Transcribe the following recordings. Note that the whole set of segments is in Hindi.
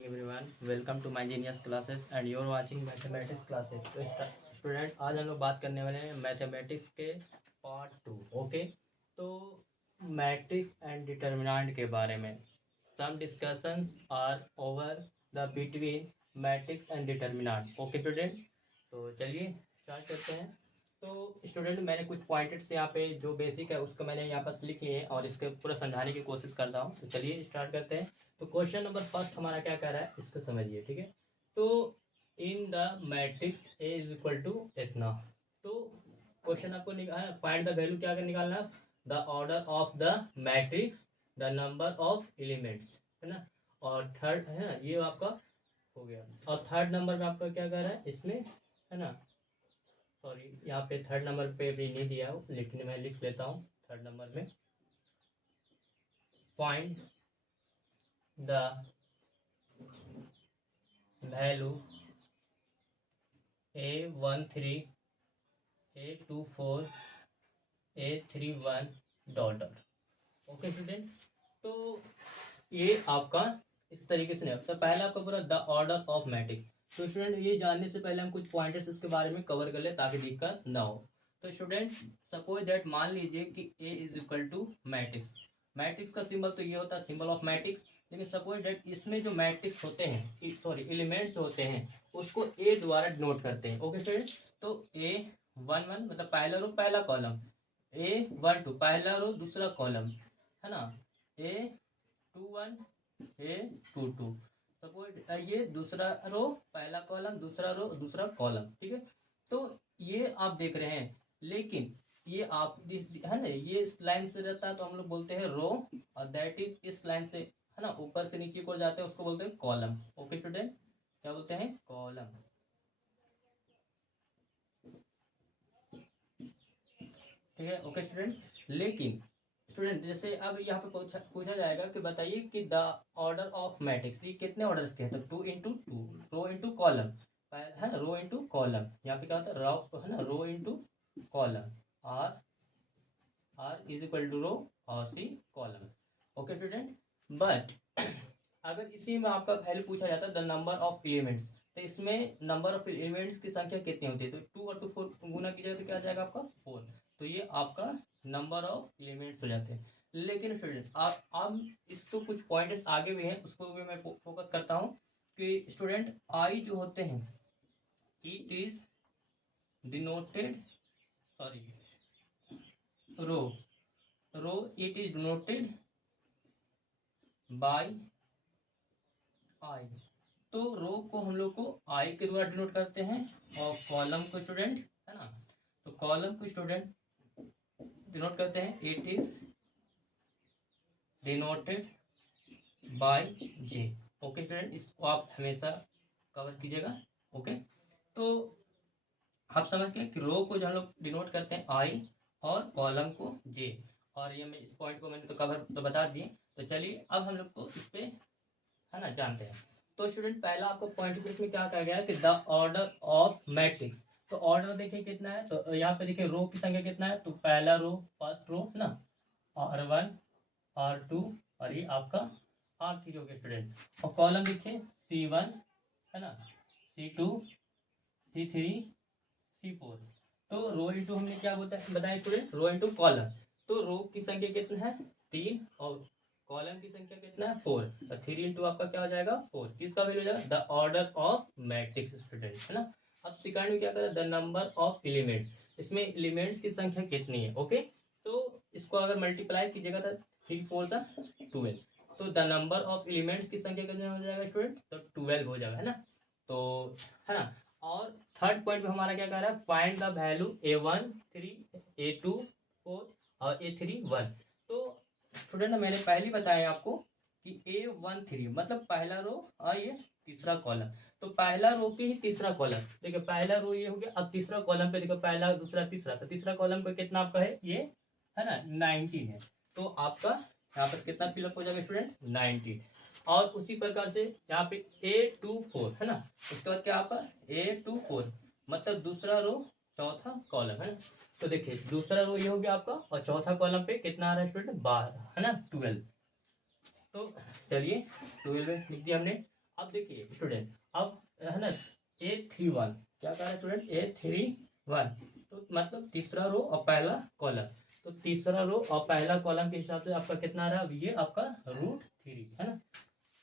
Everyone, welcome to my genius classes and you are watching mathematics classes. तो स्टूडेंट, आज हम लोग बात करने वाले हैं मैथमेटिक्स के पार्ट 2। ओके, तो मैट्रिक्स एंड डिटर्मिनेंट के बारे में some discussions are over the between matrix and determinant. Okay student, तो चलिए स्टार्ट करते हैं। तो स्टूडेंट, मैंने कुछ पॉइंट्स यहाँ पे जो बेसिक है उसको मैंने यहाँ पर लिख लिए हैं और इसके पूरा समझाने की कोशिश करता हूँ। तो चलिए स्टार्ट करते हैं। तो क्वेश्चन नंबर फर्स्ट हमारा क्या कह रहा है, इसको समझिए। ठीक है, तो in the matrix A is equal to इतना। तो क्वेश्चन आपको फाइंड द वैल्यू क्या निकालना, the order of the matrix, the number of elements, है ना। और थर्ड है ना, ये आपका हो गया। और थर्ड नंबर में आपका क्या कह रहा है इसमें, है ना। सॉरी, यहाँ पे थर्ड नंबर पे भी नहीं दिया हो, लेकिन मैं लिख लेता हूँ थर्ड नंबर में। Find the value A13 A24 A31 dot. Okay student, तो ये आपका इस तरीके से नहीं। तो पहला आपका पूरा द ऑर्डर ऑफ मैट्रिक्स। तो स्टूडेंट, ये जानने से पहले हम कुछ पॉइंटर्स इसके बारे में कवर कर ले ताकि दिक्कत ना हो। तो स्टूडेंट, सपोज दैट मान लीजिए कि A is equal to matrix. Matrix का सिंबल तो ये होता है सिंबल ऑफ मैट्रिक्स, लेकिन सपोज दैट इसमें जो मैट्रिक्स होते हैं, सॉरी एलिमेंट्स होते हैं, उसको ए द्वारा डिनोट करते हैं। ओके स्टूडेंट, तो A11 मतलब पहला रो पहला कॉलम, A12 पहला रो दूसरा कॉलम, है ना, A21 A22। सपोज ये दूसरा रो पहला कॉलम, दूसरा रो दूसरा कॉलम। ठीक है, तो ये आप देख रहे हैं, लेकिन ये आप है ना, ये इस लाइन से रहता है तो हम लोग बोलते हैं रो, और दैट इज इस लाइन से, है ना, ऊपर से नीचे को जाते हैं उसको बोलते हैं कॉलम। ओके स्टूडेंट, क्या बोलते हैं, कॉलम। ठीक है, ओके स्टूडेंट। लेकिन स्टूडेंट, जैसे अब यहाँ पे पूछा जाएगा कि बताइए कि द ऑर्डर ऑफ मैट्रिक्स, ये कितने ऑर्डर्स के हैं। तो 2 into 2, रो इंटू कॉलम, है ना, रो इंटू कॉलम। यहाँ पे क्या होता है, रो, है ना, row into column. R R is equal to row और C column. Okay student, but अगर इसी में आपका वैल्यू पूछा जाता है द नंबर ऑफ एलिमेंट्स, तो इसमें नंबर ऑफ एलिमेंट्स की संख्या कितनी होती है। तो 2 और 2 4 गुना कीजिएगा तो क्या आ जाएगा आपका 4। तो ये आपका नंबर ऑफ एलिमेंट्स हो जाते हैं। लेकिन स्टूडेंट, आप अब इसको कुछ पॉइंट्स आगे भी हैं, उसको भी मैं फोकस करता हूँ कि स्टूडेंट आई जो होते हैं, it is denoted, sorry, row row it is denoted by I. तो रो को हम लोग को आई के द्वारा डिनोट करते हैं, और कॉलम को स्टूडेंट, है ना, तो कॉलम को स्टूडेंट डिनोट करते हैं, it is denoted by J. Okay student, इसको आप हमेशा कवर कीजिएगा। ओके, तो आप समझ गए कि रो को जो हम लोग डिनोट करते हैं आई, और कॉलम को जे। और ये मैं इस पॉइंट को मैंने तो कवर तो बता दिए। तो चलिए अब हम लोग को इस पे, है ना, जानते हैं। तो स्टूडेंट, पहला आपको पॉइंट इसमें क्या कहा गया है कि द ऑर्डर ऑफ मैट्रिक्स। तो ऑर्डर देखिए कितना है, तो यहाँ पे देखिए रो की संख्या कितना है, तो पहला रो फर्स्ट रो, है ना, R1 R2 और ये आपका R3 हो गया स्टूडेंट। और कॉलम देखिए C1, है ना, C2 C3 C4। तो रो इंटू हमने क्या बताया स्टूडेंट, रो इंटू कॉलम। तो रो की संख्या कितना है 3, और कॉलम की संख्या कितना है 4। तो 3 इंटू आपका क्या हो जाएगा 4। किसका वैल्यू हो जाएगा, the order of matrix student, है ना। अब सेकंड में क्या करें, द नंबर ऑफ एलिमेंट्स, इसमें एलिमेंट्स की संख्या कितनी है। ओके, तो इसको अगर मल्टीप्लाई कीजिएगा तो 3 4 12। तो द नंबर ऑफ एलिमेंट्स की संख्या कितना हो जाएगा स्टूडेंट, तो 12 हो जाएगा, है ना। तो, है ना। और थर्ड पॉइंट में हमारा क्या कह रहा है, find the value A13 A24 और A31। तो स्टूडेंट, मैंने पहले ही बताया आपको कि A13 मतलब पहला रो और ये तीसरा कॉलम। तो पहला रो के ही तीसरा कॉलम, देखिए पहला रो ये हो गया, अब तीसरा कॉलम पे देखो पहला दूसरा तीसरा, तो तीसरा कॉलम पे कितना आपका है ये, है ना, 19 है। तो आपका यहाँ पर कितना फिलअप हो जाएगा स्टूडेंट, 19। और उसी प्रकार से यहाँ पे A24, है ना, उसके बाद क्या आपका A24 मतलब दूसरा रो चौथा कॉलम, है ना। तो देखिए दूसरा रो ये हो गया आपका, और चौथा कॉलम पे कितना आ रहा है स्टूडेंट, 12, है ना, 12। तो चलिए 12 लिख दिया हमने। अब देखिए स्टूडेंट, अब है ना A31 क्या कह रहा है स्टूडेंट, A31 तो मतलब तीसरा रो और पहला कॉलम, तो तीसरा रो और पहला कॉलम के हिसाब से आपका कितना आ रहा है, ये आपका √3 है ना,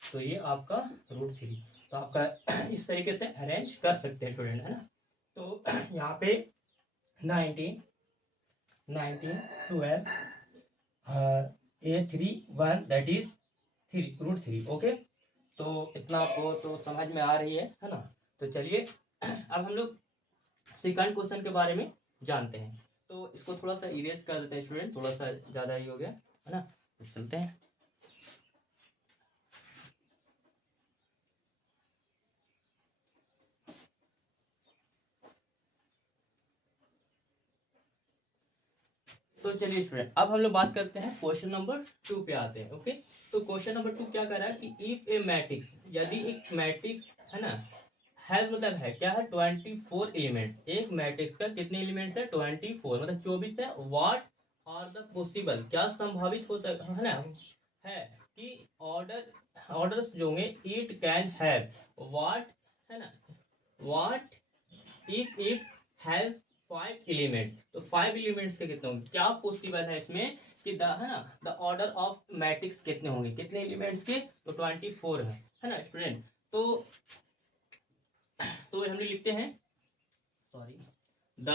तो ये आपका √3, तो आपका इस तरीके से अरेंज कर सकते हैं स्टूडेंट, है ना। तो यहाँ पे 19 12 A31 दैट इज √3, ओके। तो इतना आपको तो समझ में आ रही है ना। तो चलिए अब हम लोग सेकंड क्वेश्चन के बारे में जानते हैं। तो इसको थोड़ा सा इरेज कर देते हैं स्टूडेंट, थोड़ा सा ज़्यादा ही हो गया है ना, तो चलते हैं। तो चलिए स्टूडेंट, अब हम लोग बात करते हैं क्वेश्चन नंबर 2 पे आते हैं, ओके। तो क्वेश्चन नंबर 2 क्या कर रहा है कि इफ ए मैट्रिक्स, यदि एक मैट्रिक्स है ना हैज मतलब है क्या है 24 एलिमेंट्स, एक मैट्रिक्स का कितने एलिमेंट्स है 24 मतलब 24 है। व्हाट आर द पॉसिबल, क्या संभावित हो सकता है ना, है कि ऑर्डर्स जो होंगे इट कैन हैव व्हाट है ना, what if it has 5 elements, तो 5 एलिमेंट्स के कितने होंगे, क्या पॉसिबल है इसमें कि द है ना द ऑर्डर ऑफ मैट्रिक्स कितने होंगे, कितने एलिमेंट्स के, तो 24 है ना स्टूडेंट। तो हम लिखते हैं sorry, the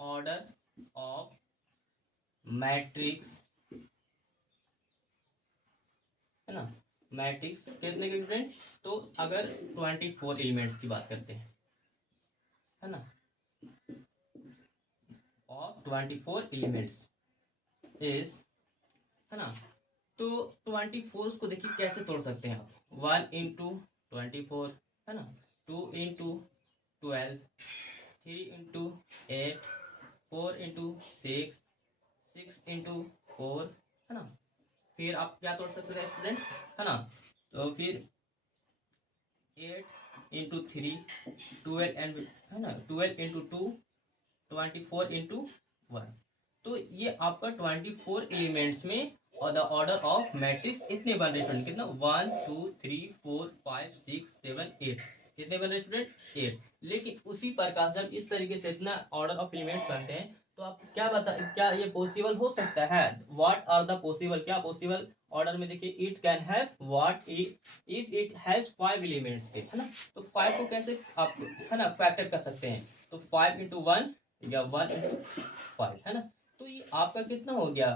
order of matrix है ना, मैट्रिक्स कितने के स्टूडेंट, तो अगर 24 एलिमेंट्स की बात करते हैं है ना, ऑफ 24 एलिमेंट्स इज है ना, तो 24 को देखिए कैसे तोड़ सकते हैं आप, 1 इंटू 24 है ना, 2 इंटू 12, 3 इंटू 8, 4 इंटू 6, 6 इंटू 4 है ना, फिर आप क्या तोड़ सकते हैं स्टूडेंट है ना, तो फिर 8 इंटू 3, 12 एंड है ना 12 इंटू 2, 24 इंटू 1, तो ये आपका 24 एलिमेंट्स में और द ऑर्डर ऑफ मैट्रिक्स इतने बन रहे स्टूडेंट, कितना 1 2 3 4 5 6 7 8, कितने बन रहे स्टूडेंट 8। लेकिन उसी प्रकार से इस तरीके से इतना ऑर्डर ऑफ एलिमेंट्स बनते हैं, तो आप क्या बता, क्या ये पॉसिबल हो सकता है, व्हाट आर द पॉसिबल, क्या पॉसिबल ऑर्डर में देखिए it can have what if it has 5 elements के है ना, तो 5 को कैसे आप है ना फैक्टर कर सकते हैं, तो 5 इंटू 1 या 1 इंटू 5 है ना, तो ये आपका कितना हो गया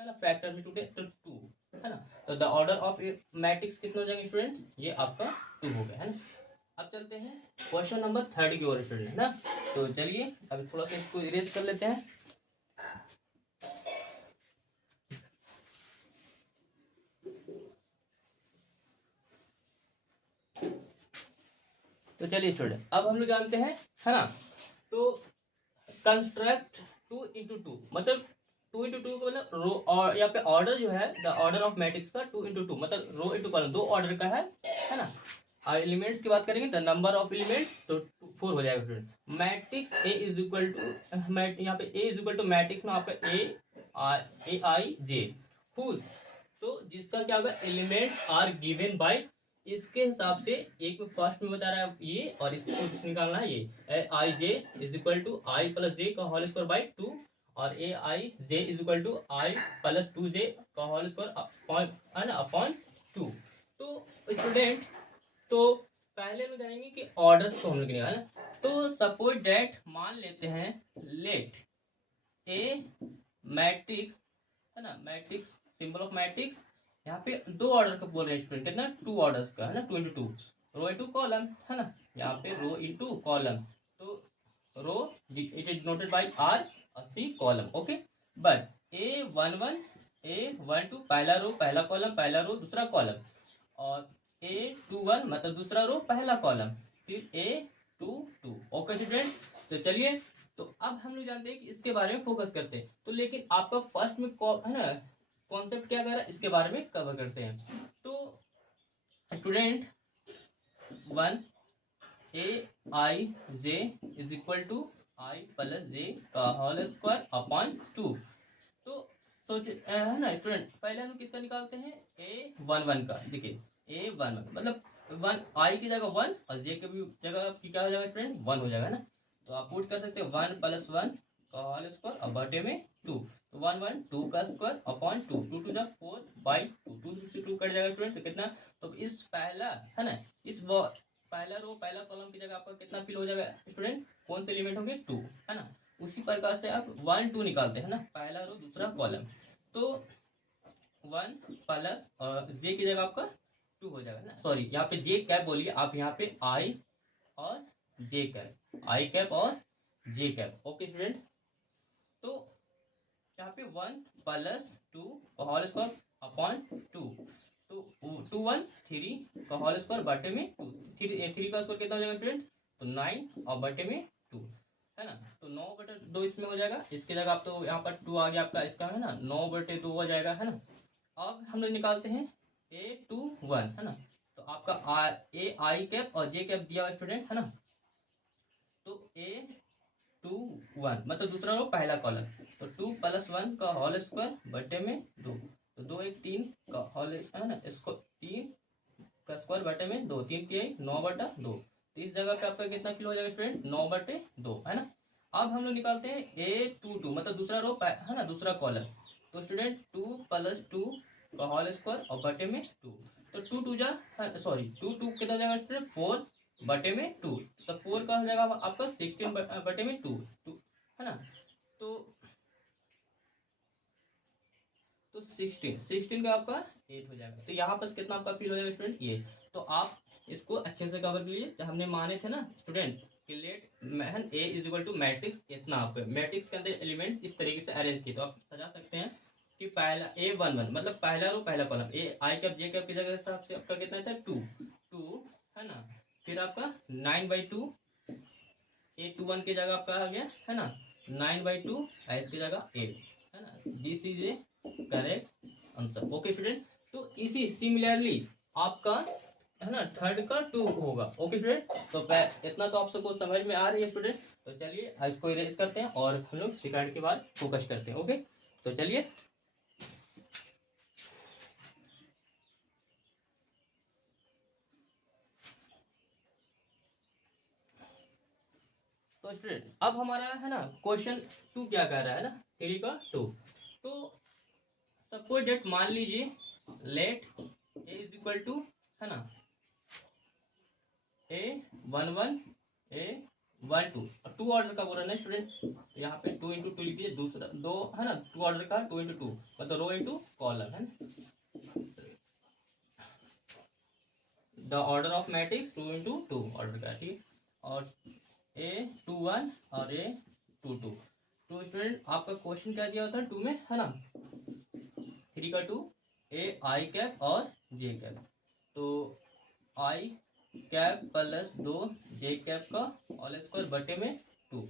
है ना फैक्टर में टूटे तो 2 है ना, तो द ऑर्डर ऑफ मैट्रिक्स कितना हो जाएंगे स्टूडेंट, ये आपका 2 हो गया है ना। अब चलते हैं क्वेश्चन नंबर 3 की ओर स्टूडेंट है ना, तो चलिए अभी थोड़ा सा इसको इरेज कर लेते हैं। तो चलिए स्टूडेंट, अब हम लोग जानते हैं है ना, तो कंस्ट्रक्ट 2 इंटू 2 मतलब 2 इंटू 2 का मतलब रो, और यहाँ पे ऑर्डर जो है द ऑर्डर ऑफ मैट्रिक्स का 2 इंटू 2 मतलब रो इंटू कॉलम, 2 ऑर्डर का है ना। और एलिमेंट्स की बात करेंगे द नंबर ऑफ एलिमेंट्स, तो 4 हो जाएगा student. Matrix A is equal to, यहाँ पे A is equal to matrix में आपका ए आई जे हुज, तो जिसका क्या होगा एलिमेंट्स आर गिवन बाय, इसके हिसाब से एक में फर्स्ट में बता रहा है ये और इसको निकालना है ये I J is equal to I plus J का होल स्क्वायर बाई 2 और A I J is equal to I plus 2 J का होल स्क्वायर है ना अपॉन 2। तो स्टूडेंट, तो पहले हम जानेंगे कि ऑर्डर्स को हम लोग निकालना, तो सपोज डेट मान लेते हैं लेट ए मैट्रिक्स है ना, मैट्रिक्स सिंबल ऑफ मैट्रिक्स, यहाँ पे 2 ऑर्डर का बोल रहे हैं स्टूडेंट, कितना 2 ऑर्डर का है ना, 2 इंटू 2 रो इंटू कॉलम है ना, यहाँ पे रो इंटू कॉलम, तो row it is noted by R और C column, okay. But A11 A12 पहला रो पहला कॉलम, पहला रो दूसरा कॉलम, और A21 मतलब दूसरा रो पहला कॉलम, फिर A22, ओके स्टूडेंट। तो चलिए, तो अब हम लोग जानते हैं कि इसके बारे में फोकस करते हैं, तो लेकिन आपका फर्स्ट में है ना कॉन्सेप्ट क्या कर रहा है इसके बारे में कवर करते हैं। तो student 1 A I J is equal to I plus J का होल स्क्वायर अपॉन 2, तो सोच है ना स्टूडेंट, पहले हम किसका निकालते हैं A11 का, देखिए A11 मतलब वन, आई की जगह वन और जे की भी जगह आपकी क्या हो जाएगा स्टूडेंट, वन हो जाएगा ना। तो आप पुट कर सकते हो 1 + 1 का होल स्क्वायर और बटे में 2, तो 1 1 2 का स्क्वायर अपॉन 2, 2 2 जा 4 बाई 2, 2 से 2 कट जाएगा स्टूडेंट, तो कितना, तो इस पहला है ना, इस पहला रो पहला कॉलम की जगह आपका कितना फिल हो जाएगा स्टूडेंट, कौन से एलिमेंट होंगे, 2, है ना। उसी प्रकार से आप 1 2 निकालते हैं ना, पहला रो दूसरा कॉलम, तो 1 प्लस और जे की जगह आपका 2 हो जाएगा ना, सॉरी यहाँ पे जे कैप बोलिए आप, यहाँ पे आई और जे कैप, आई कैप और जे कैप, ओके स्टूडेंट। तो यहाँ पे 1 + 2 का होल स्क्वायर अपॉन 2, तो 2 1 3 का होल स्क्वायर बटे में 2, 3 का स्क्वायर कितना हो जाएगा स्टूडेंट, तो 9 और बटे में 2, है ना। तो 9/2 इसमें हो जाएगा, इसकी जगह आप तो यहाँ पर 2 आ गया आपका, इसका है ना 9/2 हो जाएगा, है ना। अब हम लोग निकालते हैं A21, है ना। तो आपका ए आई कैप और जे कैप दिया हुआ स्टूडेंट, है ना। तो A21 मतलब दूसरा रो पहला कॉलम, तो 2 + 1 का होल स्क्वायर बटे में 2, तो 2 1 3 का होल, है ना, इसको 3 का स्क्वायर बटे में 2, 3 3 9/2, तो इस जगह पे आपका कितना किलो हो जाएगा स्टूडेंट, 9/2, है ना। अब हम लोग निकालते हैं A22 मतलब दूसरा रो, है ना, दूसरा कॉलम, तो स्टूडेंट 2 + 2 का होल स्क्वायर और बटे में 2, तो 2 2 जा, सॉरी 2 2 कितना हो जाएगा स्टूडेंट, 4 बटे में 2, तो 4 का हो जाएगा आपका 16 बटे में 2, है ना। तो 16 का आपका 8 हो जाएगा, तो यहाँ पर कितना आपका फिल हो जाएगा स्टूडेंट, ये। तो आप इसको अच्छे से कवर कर लीजिए, तो हमने माने थे ना स्टूडेंट कि let A is equal to matrix, इतना आपका मैट्रिक्स के अंदर एलिमेंट इस तरीके से अरेंज किए, तो आप सजा सकते हैं कि पहला A11 मतलब पहला रो पहला कॉलम, ए आई कैप जे कैप की जगह हिसाब से आपका कितना था, 2 2, है ना। फिर आपका 9/2, A21 की जगह आपका आ गया, है ना, 9/2, इसकी जगह 8, है ना। This is A correct answer, okay student. तो इसी सिमिलरली आपका, है ना, थर्ड का 2 होगा, ओके स्टूडेंट। तो इतना तो आप सबको समझ में आ रही है स्टूडेंट, तो चलिए इसको इरेज करते हैं और हम लोग सेकंड के बाद फोकस करते हैं, ओके। तो चलिए, तो स्टूडेंट अब हमारा, है ना, क्वेश्चन 2 क्या कह रहा है ना, 3 का 2, तो सबको डेट मान लीजिए, let A is equal to, है ना, A11 A12, 2 ऑर्डर का बोल रहा है स्टूडेंट, यहाँ पे 2 × 2 लिखिए, दूसरा 2, है ना, 2 ऑर्डर का 2 × 2 मतलब रो इंटू कॉलम, है ना, the order of matrix 2 × 2 order का, ठीक है। और A21 और A22, तो स्टूडेंट आपका क्वेश्चन क्या दिया होता है 2 में, है ना, 3 का 2, ए आई कैप और जे कैप, तो आई कैप प्लस 2 जे कैप का ऑल स्क्वायर बटे में 2,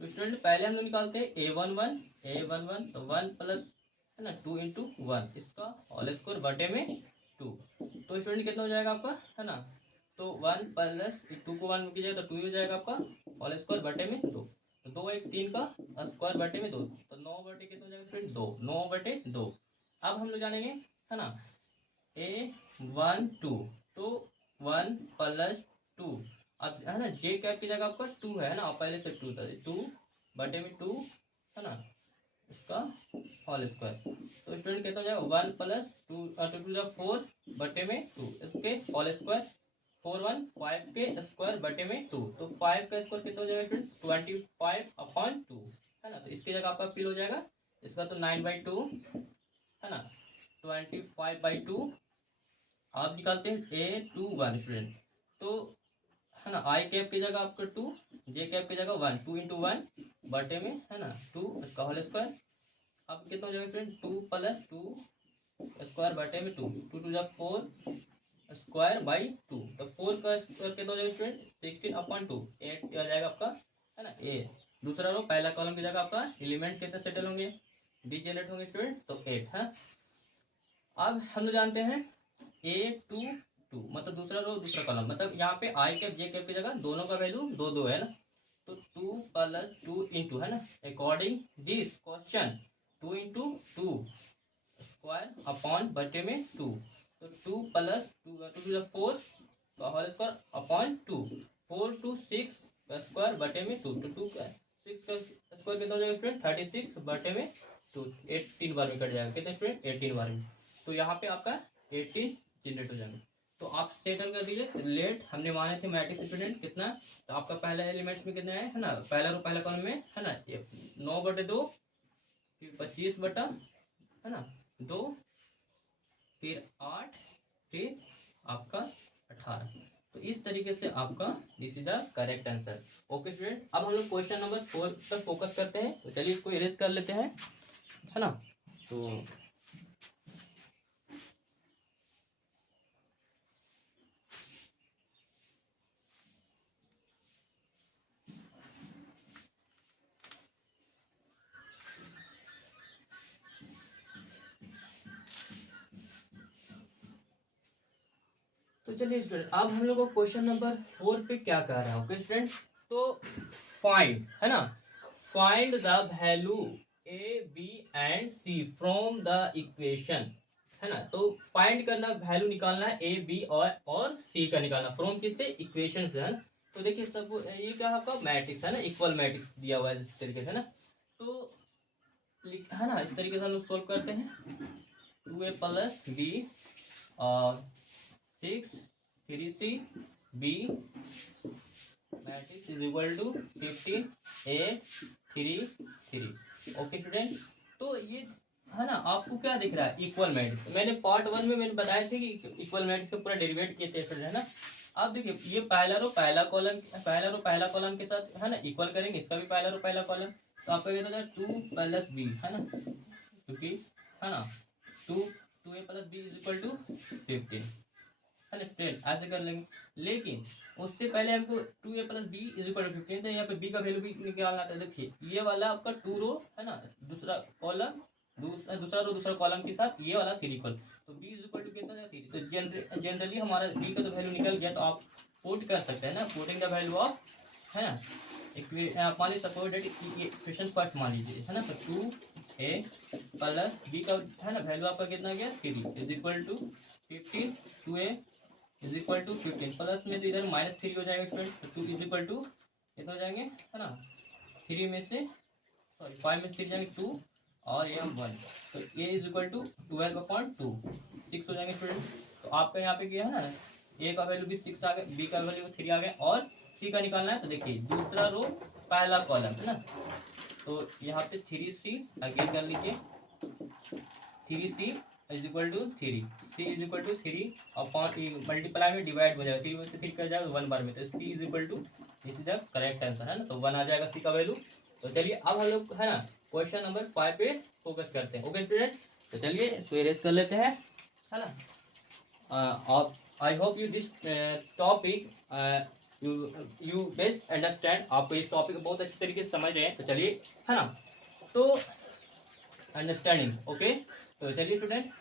तो स्टूडेंट पहले हम लोग निकालते हैं A11 तो 1 प्लस, है ना, 2 × 1 इसका ऑल स्क्वायर बटे में 2, तो स्टूडेंट कितना हो जाएगा आपका, है ना, तो 1 प्लस 2 को 1 कीजिएगा तो 2 हो जाएगा आपका ऑल स्क्वायर बटे में 2, तो 2 1 3 का स्क्वायर बटे में 2, तो 9 बटे कितना हो जाएगा स्टूडेंट, 2 9/2। अब हम लोग जानेंगे, है ना, A12, तो 1 + 2, अब है ना जे कैप की जगह आपका 2 है ना, पहले से 2 था, 2 बटे में 2, है ना, इसका होल स्क्वायर, तो स्टूडेंट कितना हो जाएगा 1 + 2 2 2 4 बटे में 2 इसके होल स्क्वायर, 4 1 5 के स्क्वायर बटे में 2, तो 5 का स्क्वायर कितना हो जाएगा स्टूडेंट 25/2, है ना, तो इसकी जगह आपका फिल हो जाएगा, इसका तो 9/2, है ना, 25/2। आप निकालते हैं A21 स्टूडेंट, तो है ना आई कैप की जगह आपका 2, जे कैप की जगह 1, 2 × 1 बटे में, है ना, 2 इसका होल स्क्वायर, अब कितना हो जाएगा स्टूडेंट 2 + 2 स्क्वायर बटे में 2, 2 2 4 स्क्वायर बाई 2, तो 4 का स्क्वायर कितना हो जाएगा स्टूडेंट 16/2, 8 आ जाएगा आपका, है ना। ए दूसरा रो पहला कॉलम की जगह आपका एलिमेंट कितने सेटल होंगे, डी जनरेट होंगे स्टूडेंट, तो 8 है। अब हम लोग जानते हैं A22 मतलब दूसरा रो दूसरा कॉलम, मतलब यहाँ पे आई कैप जे कैप की जगह दोनों का वैल्यू 2 2 है ना, तो 2 + 2 × है ना, according this question 2 × 2 square upon बटे में 2, तो 2 प्लस 2 4 का होल स्क्वायर अपॉन 2, 4 to 6 का स्क्वायर बटे में 2, तो 2 का 6 का स्क्वायर कितना हो जाएगा स्टूडेंट 36 बटे में 2, 18 बार में कट जाएगा, कितने स्टूडेंट 18 बार में। तो यहाँ पे आपका 18 जनरेट हो जाएगा। तो आप सेटल कर दीजिए। लेट हमने माने थे मैट्रिक्स स्टूडेंट कितना, तो आपका पहला एलिमेंट्स में कितना है ना, पहला रो पहला कॉलम में है ना 9/2, फिर 25 बटा है ना 2, फिर 8, फिर आपका 18। तो इस तरीके से आपका this is the correct answer. Okay student, अब हम लोग क्वेश्चन नंबर 4 पर फोकस करते हैं। तो चलिए इसको इरेज कर लेते हैं, है ना। तो चलिए स्टूडेंट, अब हम लोग को क्वेश्चन नंबर 4 पे क्या कह रहा है। ओके स्टूडेंट, तो फाइंड है ना, find the value A B and C from the equation, है ना। तो फाइंड करना, वैल्यू निकालना है ए बी और सी का निकालना, फ्रॉम किससे, इक्वेशन से, है ना। तो देखिए सब ये क्या आपका मैट्रिक्स है ना, इक्वल मैट्रिक्स दिया हुआ है इस तरीके से ना। तो है ना, इस तरीके से हम लोग सोल्व करते हैं। 2a प्लस बी और 6 3c b matrix is equal to 15 a 3 3। Okay student, तो ये है ना, आपको क्या दिख रहा है, इक्वल मैट्रिक्स। मैंने पार्ट 1 में मैंने बताया थे कि इक्वल मैट्रिक्स का पूरा डेरिवेट किए थे है ना। आप देखिए ये पहला रो पहला कॉलम के साथ है ना इक्वल करेंगे, इसका भी पहला रो पहला कॉलम। तो आपका क्या होता है 2 प्लस बी, है ना, क्योंकि है ना 2a plus B is equal to 15, है ना स्टूडेंट, ऐसे कर लेंगे। लेकिन उससे पहले हमको 2a plus B is equal to 15, तो यहाँ पे b का वैल्यू भी निकालना था। देखिए ये वाला आपका 2 रो है ना, दूसरा कॉलम दूसरा कॉलम के साथ ये वाला 3 इक्वल, तो b इज इक्वल टू कितना है 3। तो जनरली हमारा b का तो वैल्यू निकल गया, तो आप पुट कर सकते हैं ना, पुटिंग द वैल्यू ऑफ, है ना, मान लीजिए सपोज दैट इक्वेशन फर्स्ट मान लीजिए, है ना। तो 2a प्लस b का है ना वैल्यू आपका कितना गया 3 is equal to 15, 2a is equal to 15 plus में तो इधर -3 हो जाएगा स्टूडेंट, तो 2 इज इक्वल टू कितना हो जाएंगे, है ना 3 में से सॉरी 5 में से 3 जाएंगे 2 और ये 1, तो a इज इक्वल टू 12/2 6 हो जाएंगे स्टूडेंट। तो आपका यहाँ पे क्या है ना, a का वैल्यू भी 6 आ गया, b का वैल्यू 3 आ गया और c का निकालना है। तो देखिए दूसरा रो पहला कॉलम, है ना, तो यहाँ पे 3c अगेन कर लीजिए, 3c is equal to 3, c is equal to 3 upon multiply में डिवाइड हो जाएगा, 3 में से 3 कर जाएगा 1 बार में, तो c is equal to this is the correct answer, है ना। तो 1 आ जाएगा c का वैल्यू। तो चलिए अब हम लोग है ना क्वेश्चन नंबर 5 पे फोकस करते हैं। ओके स्टूडेंट, तो चलिए इसको इरेज कर लेते हैं, है ना। आई hope you this topic you best understand, आप इस टॉपिक को बहुत अच्छी तरीके से समझ रहे हैं। तो चलिए, है ना, तो अंडरस्टैंडिंग। ओके, तो चलिए स्टूडेंट,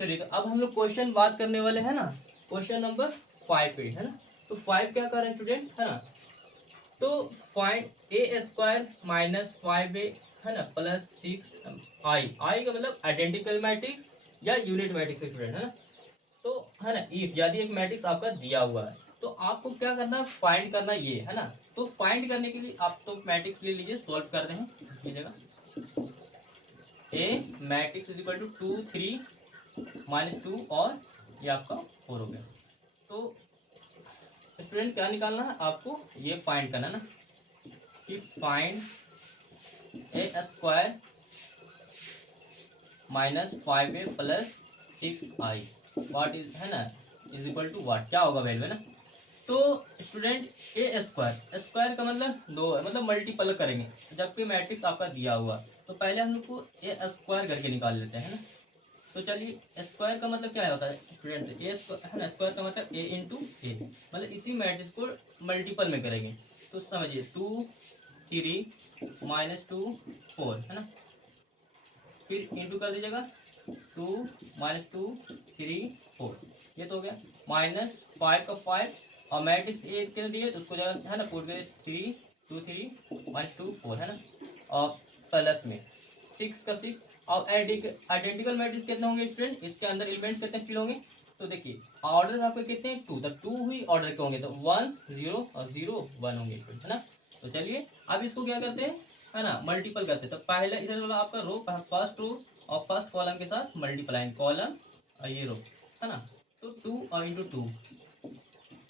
चलिए तो अब हम लोग क्वेश्चन बात करने वाले हैं ना, क्वेश्चन नंबर 5 पे, है ना। तो 5 क्या कर रहे हैं स्टूडेंट, है ना, तो फाइंड ए स्क्वायर माइनस 5a, है ना, प्लस 6i का मतलब आइडेंटिकल मैट्रिक्स या यूनिट मैट्रिक्स स्टूडेंट, है ना। तो है ना इफ यदि एक मैट्रिक्स आपका दिया हुआ है तो आपको क्या करना है, फाइंड करना ये, है ना। तो फाइंड करने के लिए आप तो मैट्रिक्स ले लीजिए, सॉल्व कर रहे हैं लीजिएगा। ए मैट्रिक्स इज इक्वल टू 2 3 -2 और ये आपका 4 हो गया। तो स्टूडेंट क्या निकालना है आपको, ये फाइंड करना ना, कि find A square minus 5a plus 6i what is, है ना, इज इक्वल टू व्हाट, क्या होगा वैल्यू, है ना। तो स्टूडेंट ए स्क्वायर का मतलब 2 है, मतलब मल्टीपल करेंगे जबकि मैट्रिक्स आपका दिया हुआ, तो पहले हम लोग को ए स्क्वायर करके निकाल लेते हैं ना। तो चलिए स्क्वायर का मतलब क्या होता है स्टूडेंट, ए है ना, स्क्वायर का मतलब a इंटू ए, मतलब इसी मैट्रिक्स को मल्टीपल में करेंगे। तो समझिए 2 3 -2 4, है ना, फिर इंटू कर दीजिएगा 2 -2 3 4, ये तो हो गया, -5 का 5 और मैट्रिक्स ए के दिए तो उसको जगह है ना पुट करें 3 2 3 -2 4, है ना। और प्लस में 6 का 6। और आइडेंटिकल मैट्रिक्स कितने होंगे स्टूडेंट, इसके अंदर एलिमेंट्स कितने फिल होंगे, तो देखिए ऑर्डर आपके कितने हैं 2, तो 2 ही ऑर्डर के होंगे, तो 1 0 और 0 1 होंगे स्टूडेंट, है ना। तो चलिए अब इसको क्या करते हैं, है ना, मल्टीपल करते हैं। तो पहले इधर वाला आपका रो, फर्स्ट रो और फर्स्ट कॉलम के साथ मल्टीप्लाई, कॉलम और ये रो, है ना। तो 2 और इंटू 2,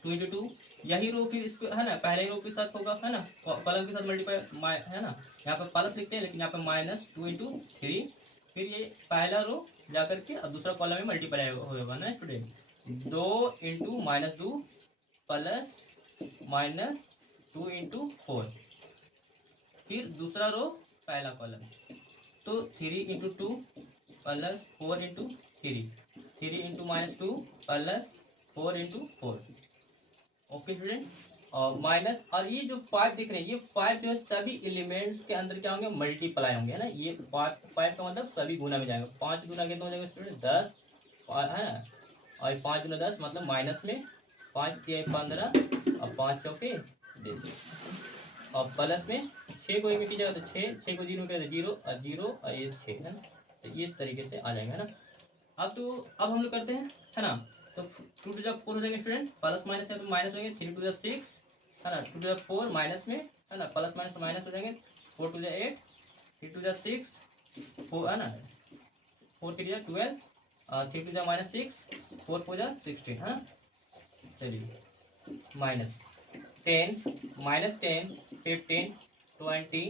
2 इंटू 2, यही रो फिर इसको, है ना, पहले रो के साथ होगा, है ना, कॉलम के साथ मल्टीप्लाई, है ना। यहाँ पर प्लस लिखते हैं लेकिन यहाँ पर -2 इंटू 3, फिर ये पहला रो जाकर के अब दूसरा कॉलम में मल्टीप्लाई होगा ना स्टूडेंट, 2 इंटू -2 प्लस -2 इंटू 4, फिर दूसरा रो पहला कॉलम, तो 3 into 2 plus 4 into 3, 3 into -2 plus 4 into 4, okay student. और माइनस, और ये जो 5 दिख रहे हैं, ये 5 जो है सभी एलिमेंट्स के अंदर क्या होंगे, मल्टीप्लाई होंगे, है ना। ये 5 का मतलब सभी गुना में जाएंगे, 5 गुना कितना हो जाएगा स्टूडेंट 10, है ना। और 5 गुना 10 मतलब माइनस में 5 के 15 और 5 चौके 10, और प्लस में 6 को मिट्टी जाएगा तो 6 को 0 कहते 0 और 0 और ये 6, है ना। तो ये इस तरीके से आ जाएगा, है ना। अब हम लोग करते हैं, है ना। तो 2 टू 4 हो जाएंगे स्टूडेंट, प्लस माइनस है तो माइनस होंगे, 3 टू 6, है ना, 2 टू 4 माइनस में, है ना, प्लस माइनस माइनस हो जाएंगे, 4 टू 8, 3 टू 6, 4, है ना, 4 3 12, 3 टू -6, 4 4 16, है ना। चलिए माइनस 10, -10, 15, 20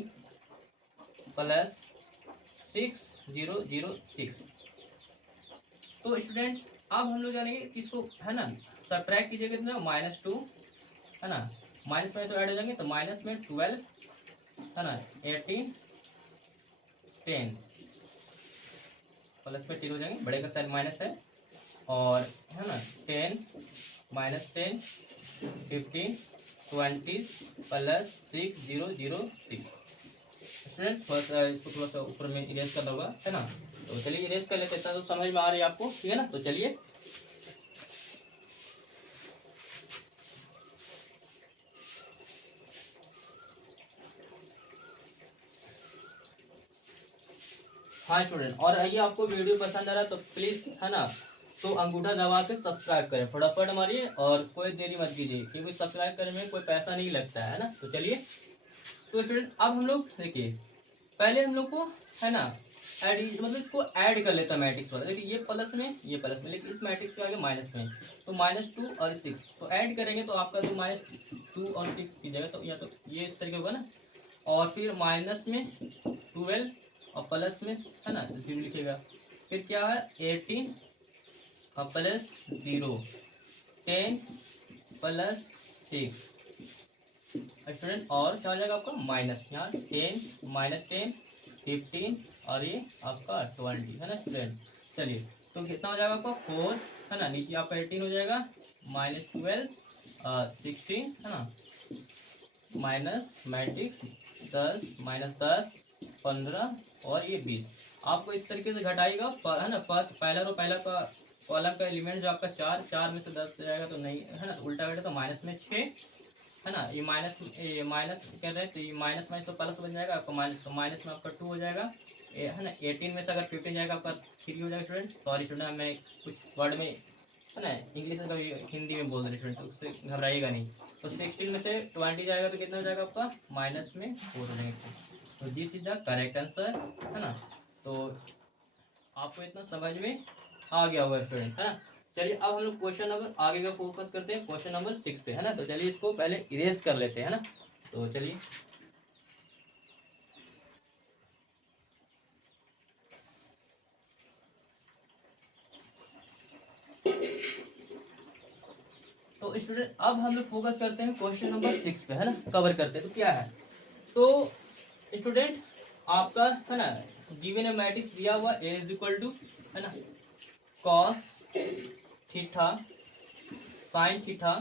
प्लस 6 0 0 6। तो स्टूडेंट अब हम लोग जानेंगे इसको, है ना, सब्ट्रैक्ट कीजिएगा कितना -2, है ना, माइनस में तो ऐड हो जाएंगे, तो माइनस में 12, है ना, 18, 10 प्लस में 10 हो जाएंगे, बड़े का साइड माइनस है, और है ना 10 -10 15 20 प्लस 6 0 0 6। स्टूडेंट थोड़ा सा इसको थोड़ा सा ऊपर में इरेज करना होगा, है ना। तो चलिए इरेज कर लेते हैं, तो समझ में आ रही है आपको, ठीक है ना। तो चलिए हाँ स्टूडेंट, और ये आपको वीडियो पसंद आ रहा है तो प्लीज, है ना, तो अंगूठा दबा के सब्सक्राइब करें, फटाफट मारिए, और कोई देरी मत कीजिए क्योंकि सब्सक्राइब करने में कोई पैसा नहीं लगता है ना। तो चलिए, तो स्टूडेंट अब हम लोग देखिए, पहले हम लोग को, है ना, एड, मतलब इसको ऐड कर लेता है मैट्रिक्स वाला। देखिए ये प्लस में, ये प्लस में, लेकिन इस मैट्रिक्स के आगे माइनस में, तो -2 और 6 तो ऐड करेंगे तो आपका तो -2 और 6 की जगह तो या तो ये इस तरीके होगा ना, और फिर माइनस में 12 और प्लस में, है ना, 0 लिखेगा, फिर क्या है 18 और प्लस 0, 10 प्लस 6 स्टूडेंट, और क्या हो जाएगा आपका माइनस, यहाँ 10 -10 15 और ये आपका 20, है ना स्टूडेंट। चलिए तो कितना हो जाएगा आपका 4, है ना, नीचे आपका 18 हो जाएगा, -12 16, है ना, माइनस मैट्रिक्स 10 -10 15 और ये 20। आपको इस तरीके से घटाएगा, है ना, फर्स्ट पहला रो पहला का कॉलम का एलिमेंट जो आपका 4 में से 10 जाएगा तो नहीं, है ना, तो उल्टा बैठा तो माइनस में 6, है ना, ये माइनस कर रहे हैं तो ये माइनस तो प्लस बन जाएगा आपका, माइनस तो माइनस में आपका 2 हो जाएगा, है ना, 18 में से अगर 15 जाएगा आपका 3 हो जाएगा स्टूडेंट। सॉरी स्टूडेंट, मैं कुछ वर्ड में, है ना, इंग्लिश में कभी हिंदी में बोल रहे स्टूडेंट, तो उससे घबराइएगा नहीं। तो 16 में से 20 जाएगा तो कितना हो जाएगा आपका माइनस में 4 हो जाएगा। तो this is the correct answer, है ना। तो आपको इतना समझ में आ गया होगा स्टूडेंट, है ना। चलिए अब हम लोग क्वेश्चन नंबर आगे का फोकस करते हैं, क्वेश्चन नंबर 6 पे, है ना। तो चलिए इसको पहले इरेज कर लेते हैं, है ना। तो चलिए तो स्टूडेंट अब हम लोग फोकस करते हैं क्वेश्चन नंबर 6 पे, है ना, कवर करते हैं। तो क्या है, तो स्टूडेंट आपका, है ना, गिवन मैट्रिक्स दिया हुआ A इज इक्वल टू, है ना, cos theta sine theta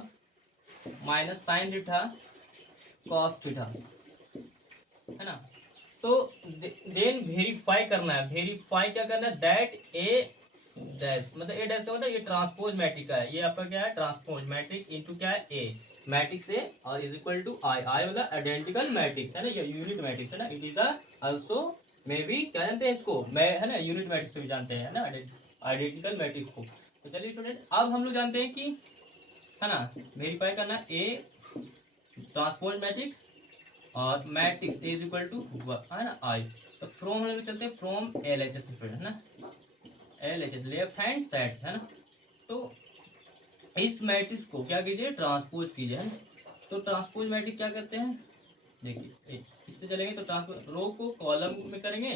minus sine theta cos theta, है ना। तो देन वेरीफाई करना है, वेरीफाई क्या करना है, दैट ए डैश, मतलब ए डैश का मतलब ये ट्रांसपोज मैट्रिक का है, ये आपका क्या है ट्रांसपोज मैट्रिक इनटू क्या है ए, मैट्रिक्स ए और इज इक्वल टू आई, आई वाला आइडेंटिकल मैट्रिक्स है ना, ये यूनिट मैट्रिक्स है ना, it is also may be क्या जानते हैं इसको, मैं है ना यूनिट मैट्रिक्स से भी जानते हैं ना आइडेंटिकल मैट्रिक्स को। तो चलिए स्टूडेंट अब हम लोग जानते हैं कि है ना वेरीफाई करना ए ट्रांसपोज मैट्रिक्स और matrix A is equal to है ना आई। तो फ्रॉम हम लोग चलते हैं फ्रॉम एल एच एस है ना, L H S left hand side है ना। तो इस मैट्रिक्स को क्या कीजिए ट्रांसपोज कीजिए है ना। तो ट्रांसपोज मैट्रिक्स क्या करते हैं, देखिए इससे चलेंगे तो ट्रांसपोज रो को कॉलम में करेंगे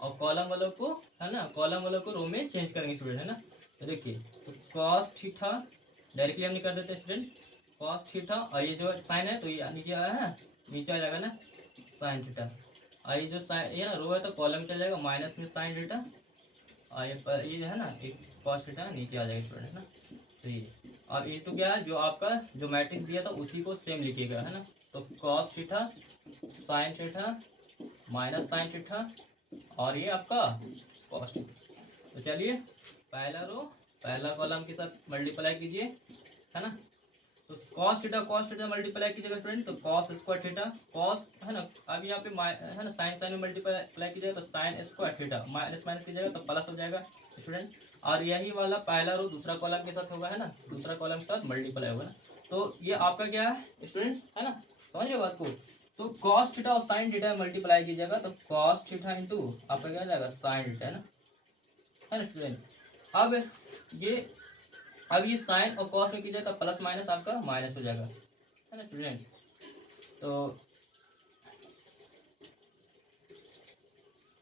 और कॉलम वालों को है ना, कॉलम वालों को रो में चेंज करेंगे स्टूडेंट है ना। तो देखिए तो कॉस थीटा डायरेक्टली हम निकाल देते हैं स्टूडेंट, कॉस थीटा और ये जो साइन है तो ये नीचे आया है, नीचे आ जाएगा ना साइन थीटा, और ये जो साइन ये ना रो है तो कॉलम चल जाएगा माइनस में साइन थीटा, और ये जो है ना एक कॉस थीटा नीचे आ जाएगा स्टूडेंट है ना। तो ये और ये तो क्या है जो आपका जो मैट्रिक्स दिया था उसी को सेम लिखिएगा है ना। तो cos theta sine theta minus sine theta और ये आपका कॉस थीटा। तो चलिए पहला रो पहला कॉलम के साथ मल्टीप्लाई कीजिए है ना। तो कॉस थीटा मल्टीप्लाई कीजिएगा स्टूडेंट, तो कॉस स्क्वायर थीटा कॉस है ना, अब यहाँ पे है ना साइन साइन में मल्टीप्लाई कीजिएगा तो sine square theta, minus minus कीजिएगा तो प्लस हो जाएगा स्टूडेंट। और यही वाला पहला रो दूसरा कॉलम के साथ होगा है ना, दूसरा कॉलम के साथ मल्टीप्लाई होगा ना। तो ये आपका क्या है स्टूडेंट है ना, समझिए बात को। तो कॉस थीटा और साइन थीटा मल्टीप्लाई कीजिएगा तो कॉस थीटा इंटू आपका क्या जाएगा साइन थीटा है ना स्टूडेंट। अब ये साइन और कॉस में कीजिएगा तो प्लस माइनस आपका माइनस हो जाएगा है ना स्टूडेंट।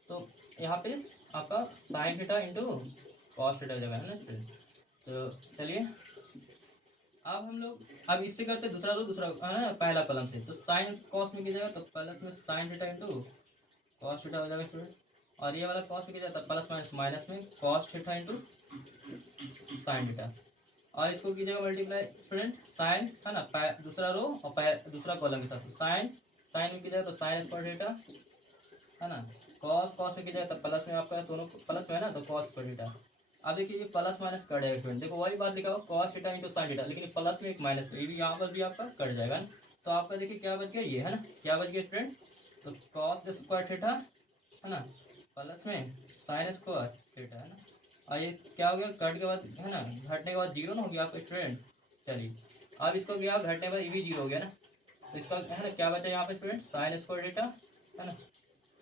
तो यहाँ पे आपका sine theta into cos theta हो जाएगा है ना स्टूडेंट। तो चलिए अब हम लोग अब इससे करते हैं दूसरा रो दूसरा है ना पहला कॉलम से। तो साइन कॉस में कीजिएगा तो प्लस में sine theta into cos theta हो जाएगा स्टूडेंट, और ये वाला कॉस में कीजिएगा तो प्लस माइनस माइनस में cos theta into sine theta, और इसको कीजिएगा मल्टीप्लाई स्टूडेंट साइन है ना दूसरा रो और दूसरा कॉलम के साथ। साइन साइन में कीजिएगा तो साइन स्क्वायर थीटा है ना, कॉस कॉस में कीजिएगा तो प्लस में आपका दोनों प्लस में है ना तो कॉस स्क्वायर थीटा। अब देखिए ये प्लस माइनस कट जाएगा स्टूडेंट, देखो वही बात लिखा हुआ cos theta into sine theta, लेकिन प्लस में एक माइनस ये भी यहाँ पर भी आपका कट जाएगा ना। तो आपका देखिए क्या बच गया ये है ना, क्या बच गया स्टूडेंट, तो कॉस स्क्वायर थीटा है ना प्लस में साइन स्क्वायर थीटा है ना, और ये क्या हो गया कट के बाद है ना घटने के बाद जीरो ना हो गया आपका स्टूडेंट। चलिए अब इसको गया घटने के बाद ये भी जीरो हो गया ना, तो इसका है ना क्या बचा यहाँ पे स्टूडेंट साइन स्क्वायर थीटा है ना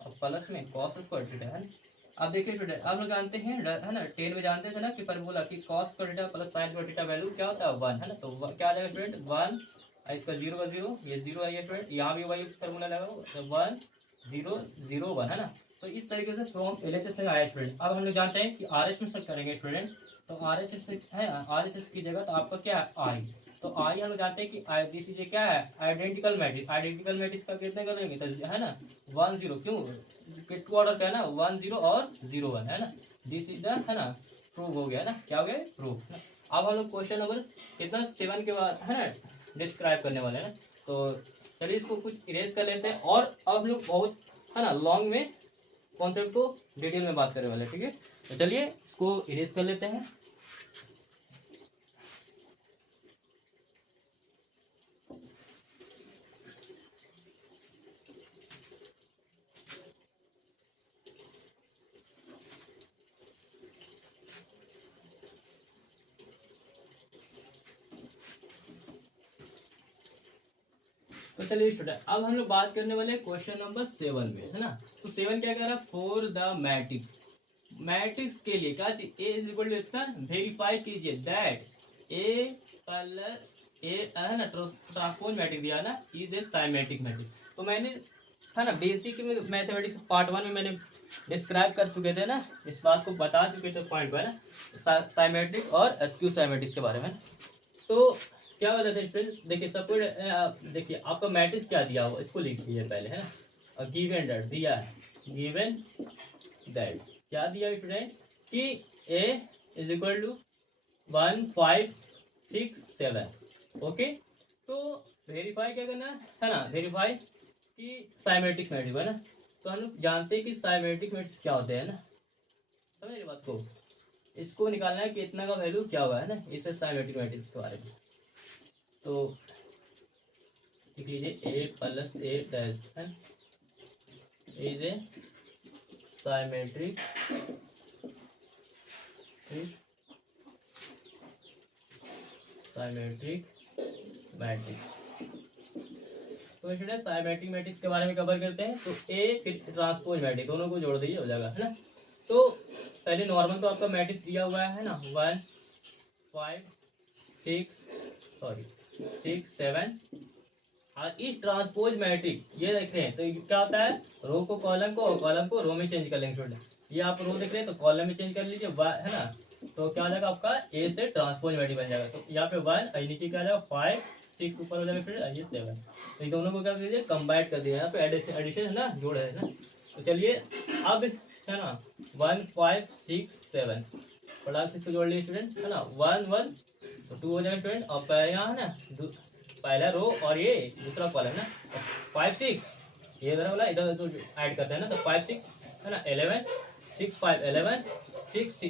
और प्लस में कॉस स्क्वायर थीटा है ना। अब देखिए स्टूडेंट अब लोग जानते हैं है ना 10 में जानते थे ना कि फॉर्मूला कि cos square theta plus sine square theta value क्या होता है 1 है ना। तो क्या आ जाएगा स्टूडेंट 1, इसका जीरो का जीरो ये जीरो है ये स्टूडेंट, यहाँ भी वही फॉर्मूला लगा 1 0 0 1 है ना। तो इस तरीके से फ्रॉम एलएचएस में आया स्टूडेंट। अब हम लोग जानते हैं कि आरएचएस में करेंगे स्टूडेंट, तो आरएचएस है आरएचएस की जगह तो आपका क्या है आई। तो आई हम लोग जानते हैं कि आई दिस इज क्या है आइडेंटिकल मैट्रिक्स, आइडेंटिकल मैट्रिक्स का कितने करेंगे तो है ना 1 0, क्यों टू ऑर्डर का है ना 1 0 और 0 1 है ना, दिस इज द है ना प्रूव हो गया ना, क्या हो गया प्रूव। अब हम लोग क्वेश्चन नंबर कितना 7 के बाद है ना डिस्क्राइब करने वाले हैं ना। तो चलिए इसको कुछ इरेज कर लेते हैं और अब लोग बहुत है ना लॉन्ग में कॉन्सेप्ट को डिटेल में बात करने वाले हैं, ठीक है। तो चलिए इसको इरेज कर लेते हैं। तो चलिए स्टूडेंट अब हम लोग बात करने वाले हैं क्वेश्चन नंबर 7 में है ना। तो 7 क्या कह रहा है फॉर द मैट्रिक्स, मैट्रिक्स के लिए क्या चीज ए इज इक्वल टू इतना वेरीफाई कीजिए दैट ए प्लस ए है ना ट्रांसपोज मैट्रिक्स दिया ना इज ए साइमेट्रिक मैट्रिक्स। तो मैंने है ना बेसिक मैथमेटिक्स पार्ट 1 में मैंने डिस्क्राइब कर चुके थे ना, इस बात को बता चुके थे पॉइंट पर ना साइमेट्रिक और स्क्यू साइमेट्रिक के बारे में। तो क्या बता थे फ्रेंड्स, देखिए सपोज देखिए आपका मैट्रिक्स क्या दिया हुआ इसको लिख लीजिए पहले है ना, और गिवन दैट दिया है, गिवन दैट क्या दिया स्टूडेंट कि ए इज इक्वल टू 1 5 6 7 ओके। तो वेरीफाई क्या करना है ना, वेरीफाई कि साइमेट्रिक मैट्रिक्स है ना। तो हम लोग जानते हैं कि साइमेट्रिक मैट्रिक्स क्या होते हैं ना, समझ रहे बात को, इसको निकालना है कि इतना का वैल्यू क्या हुआ है ना, इससे साइमेट्रिक मैट्रिक्स के बारे में। तो लिख लीजिए A plus A dash is a symmetric matrix. तो स्टूडेंट साइमेट्रिक मैट्रिक्स के बारे में कवर करते हैं। तो ए फिर ट्रांसपोज मैट्रिक्स दोनों को जोड़ दीजिए हो जाएगा, है ना। तो पहले नॉर्मल तो आपका मैट्रिक्स दिया हुआ है ना, 1 5 6 7। और इस ट्रांसपोज मैट्रिक्स ये देख रहे हैं तो ये क्या होता है, रो को कॉलम को और कॉलम को रो में चेंज कर लेंगे स्टूडेंट। ये आप रो देख रहे हैं तो कॉलम में चेंज कर लीजिए, है ना। तो क्या आ जाएगा आपका ए से ट्रांसपोज मैट्रिक्स बन जाएगा। तो यहाँ पे 1 और नीचे क्या आ जाएगा 5 6 ऊपर हो जाएगा फिर ये 7। तो इन दोनों को क्या कर दीजिए कंबाइन कर दिया, यहाँ पे एडिशन है ना, जोड़ है ना। तो चलिए अब है ना 1 5 6 7 प्लस इसको जोड़ लिए स्टूडेंट, है ना। 1 1 तो 2 हो जाएगा स्टूडेंट। और यहाँ है ना पहला रो और ये दूसरा कॉलम ना 5 6 ये इधर वाला इधर तो ऐड करते हैं ना। तो 5 6 है ना 11 6 5 11 6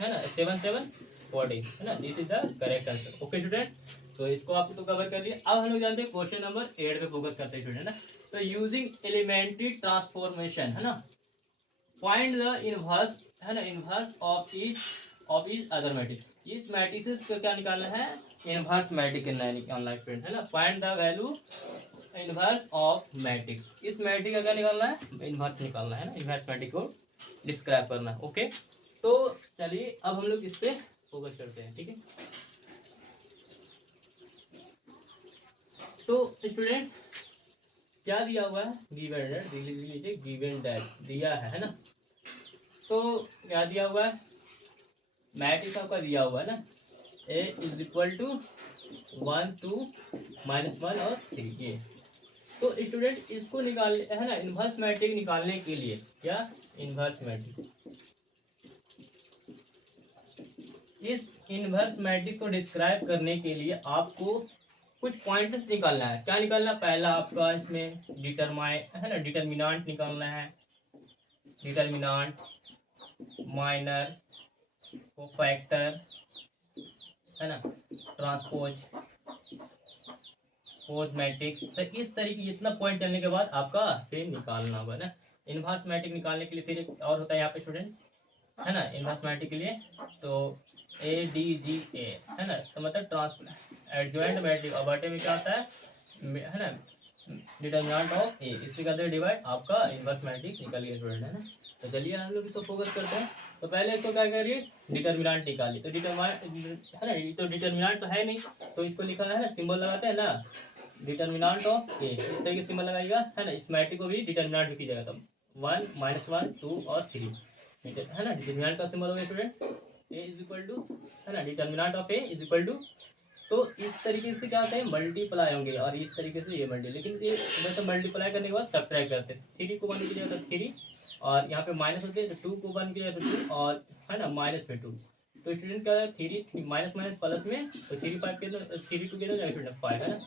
है ना 7 7 40 है ना। This is the correct answer. Okay student, तो इसको आप तो कवर कर लिए। अब हम लोग जानते हैं क्वेश्चन नंबर 8 पे फोकस करते हैं स्टूडेंट, है ना। तो यूजिंग एलिमेंट्री ट्रांसफॉर्मेशन, है ना, फाइंड द इनवर्स, है ना, inverse of each other matrix. इस मैट्रिसेस को क्या निकालना है, इनवर्स मैट्रिक्स निकालना है फ्रेंड, है ना। Find the value inverse of matrix. इस मैट्रिक्स का क्या निकालना है, इनवर्स निकालना है ना, इनवर्स मैट्रिक्स को डिस्क्राइब करना है। ओके, तो चलिए अब हम लोग इस पे फोकस करते हैं, ठीक है। तो स्टूडेंट क्या दिया हुआ है, गिवन दैट, लीजिए गिवन दैट दिया है ना। तो क्या दिया हुआ है, मैट्रिक्स आपका दिया हुआ है ना, ए इज इक्वल टू 1 2 -1 और 3 ये। तो स्टूडेंट इसको निकाल, है ना, इनवर्स मैट्रिक्स निकालने के लिए क्या, इनवर्स मैट्रिक्स, इस इनवर्स मैट्रिक्स को डिस्क्राइब करने के लिए आपको कुछ पॉइंट्स निकालना है। क्या निकालना है, पहला आपका इसमें है ना, डिटर्मिनेंट निकालना है, डिटर्मिनेंट, माइनर, कोफैक्टर, है ना, ट्रांसपोज, पोज मैट्रिक्स। तो इस तरीके जितना पॉइंट चलने के बाद आपका फिर निकालना होगा ना। इनवर्स मैट्रिक्स निकालने के लिए फिर एक और होता है यहाँ पे स्टूडेंट, है ना, इनवर्स मैट्रिक्स के लिए तो ADGA, है ना, तो मतलब एडजॉइंट मैट्रिक्स। और बटे में क्या होता है ना, डिटर्मिनेंट ऑफ ए, इससे करते हैं डिवाइड, आपका इनवर्स मैट्रिक्स निकल गया स्टूडेंट, है ना। तो चलिए हम लोग इसको फोकस करते हैं। तो पहले इसको क्या करिए, डिटर्मिनेंट निकालिए। तो डिटर्मिनेंट है ना, ये तो डिटर्मिनेंट तो है नहीं, तो इसको लिखा है ना, सिंबल लगाते हैं ना, डिटर्मिनेंट ऑफ ए, इस तरीके सिंबल लगाइएगा, है ना। इस मैट्रिक्स को भी डिटर्मिनेंट लिखी जाएगा, तो 1 -1 2 और 3, है ना, डिटर्मिनेंट का सिंबल हो गया student. A is equal to, है ना, determinant of A is equal to, तो इस तरीके से क्या होता है, मल्टीप्लाई होंगे और इस तरीके से ये मल्टी, लेकिन ये वैसे मल्टीप्लाई करने के बाद सब्ट्रैक्ट करते हैं। 3 को 1 की जगह तो 3, और यहाँ पे माइनस होते हैं तो 2 को 1 की जगह तो 2, और है ना माइनस पे 2। तो स्टूडेंट क्या है, 3 माइनस माइनस प्लस में, तो 3 5 के 3 2 के स्टूडेंट 5, है ना।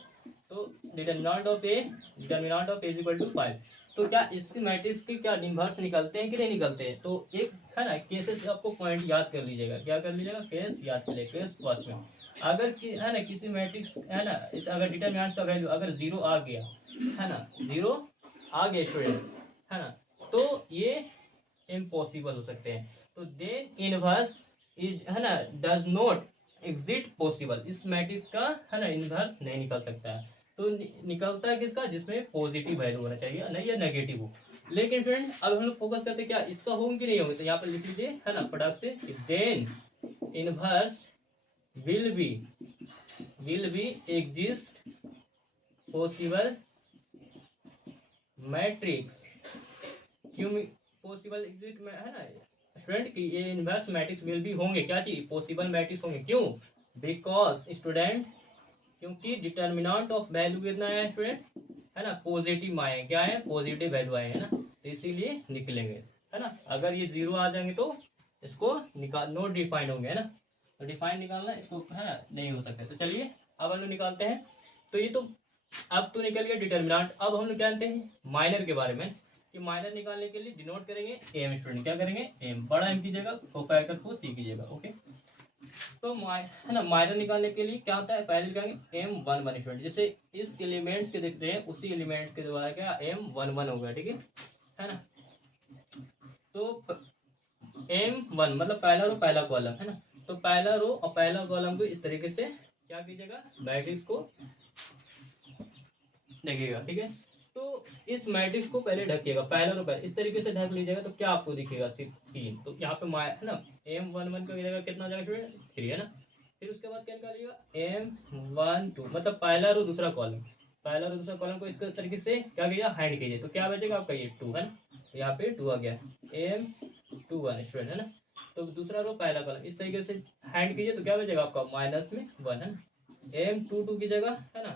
तो determinant of A is equal to 5। तो क्या इसके मैट्रिक्स के क्या इनवर्स निकलते हैं कि नहीं निकलते हैं, तो एक है ना केसेस आपको पॉइंट याद कर लीजिएगा। क्या कर लीजिएगा, केस याद कर लीजिएगा। केस फर्स्ट में अगर है ना किसी मैट्रिक्स, है ना, इस अगर डिटर्मिनेंट का वैल्यू अगर 0 आ गया, है ना, 0 आ गया स्टूडेंट, है ना, तो ये इम्पॉसिबल हो सकते हैं। तो देन इनवर्स इज, है ना, डज नॉट एग्जिट पॉसिबल। इस मैट्रिक्स का, है ना, इनवर्स नहीं निकल सकता है। तो निकलता है किसका, जिसमें पॉजिटिव वैल्यू होना चाहिए, नहीं या नेगेटिव हो। लेकिन फ्रेंड अब हम लोग फोकस करते हैं क्या इसका होंगे कि नहीं होंगे, तो यहाँ पर लिख लीजिए, है ना, फटाक से, then inverse will be exist possible matrix। क्यों पॉसिबल एग्जिस्ट में, है ना स्टूडेंट, कि ये इनवर्स मैट्रिक्स विल भी होंगे, क्या चीज, पॉसिबल मैट्रिक्स होंगे। क्यों, बिकॉज स्टूडेंट, क्योंकि डिटर्मिनेंट ऑफ वैल्यू कितना है स्टूडेंट, है ना, पॉजिटिव आए, क्या है, पॉजिटिव वैल्यू आए, है ना, तो इसीलिए निकलेंगे, है ना। अगर ये 0 आ जाएंगे तो इसको निकाल, नोट डिफाइंड होंगे, है ना। तो डिफाइन निकालना इसको, है ना, नहीं हो सकता। तो चलिए अब हम लोग निकालते हैं। तो ये तो अब तो निकल गया डिटर्मिनेंट। अब हम लोग जानते हैं माइनर के बारे में, कि माइनर निकालने के लिए डिनोट करेंगे एम स्टूडेंट, क्या करेंगे, एम, बड़ा एम कीजिएगा, कोफैक्टर को सी कीजिएगा। ओके। तो है ना, माइनर निकालने के लिए क्या होता है, पहले लिखेंगे M11 स्टूडेंट, जैसे इस एलिमेंट्स के देखते हैं उसी एलिमेंट के द्वारा क्या M11 हो गया, ठीक है ना। तो M1 मतलब पहला रो पहला कॉलम है ना, तो पहला रो और पहला कॉलम को इस तरीके से क्या कीजिएगा, मैट्रिक्स को देखिएगा, ठीक है। तो इस मैट्रिक्स को पहले ढकिएगा, पहला रो पहले इस तरीके से ढक लीजिएगा, तो क्या आपको दिखेगा, सिर्फ 3। तो यहाँ पे है ना M11 का जगह कितना हो जाएगा स्टूडेंट, 3 है ना। फिर उसके बाद क्या निकालिएगा, M12 मतलब पहला रो दूसरा कॉलम, पहला रो दूसरा कॉलम को इस तरीके से क्या कीजिए, हाइड कीजिए, तो क्या बचेगा आपका ये 2 है ना, यहाँ पे 2 आ गया, M21 स्टूडेंट है ना। तो दूसरा रो पहला कॉलम इस तरीके से हैंड कीजिए, तो क्या बचेगा आपका -1 है ना। M22 की जगह है ना,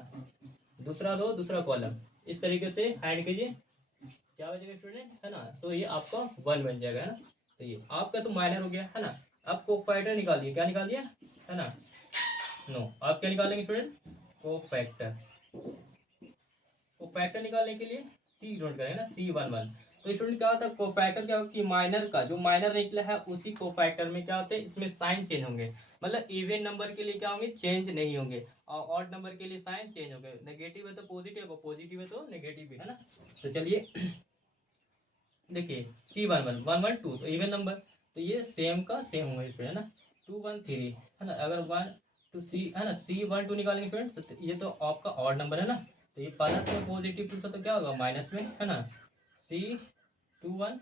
दूसरा रो दूसरा कॉलम इस तरीके से हैंड कीजिए, क्या बचेगा स्टूडेंट, है ना। तो ये आपका 1 बन जाएगा, है ना। तो ये आपका तो माइनर हो गया, है ना। आप कोफैक्टर निकाल दिए, क्या निकाल दिया, है ना। नो, आप क्या निकालेंगे स्टूडेंट, कोफैक्टर। कोफैक्टर निकालने के लिए सी नोट करें ना, C11। तो स्टूडेंट क्या होता है, कोफैक्टर क्या होता है कि माइनर का जो माइनर निकला है उसी कोफैक्टर में क्या होते हैं, इसमें साइन चेंज होंगे, मतलब इवन नंबर के लिए क्या होंगे, चेंज नहीं होंगे, और ऑड नंबर के लिए साइन चेंज होंगे, नेगेटिव है तो पॉजिटिव और पॉजिटिव है तो नेगेटिव भी, है ना। तो चलिए देखिए C11 112 तो इवन नंबर, तो ये सेम का सेम होंगे इसमें, है ना। 213 है ना, अगर 1 तो C है ना, C12 निकालेंगे स्टूडेंट, तो ये तो आपका ऑड नंबर है ना, तो ये प्लस में पॉजिटिव टू तो क्या होगा माइनस में, है ना। C21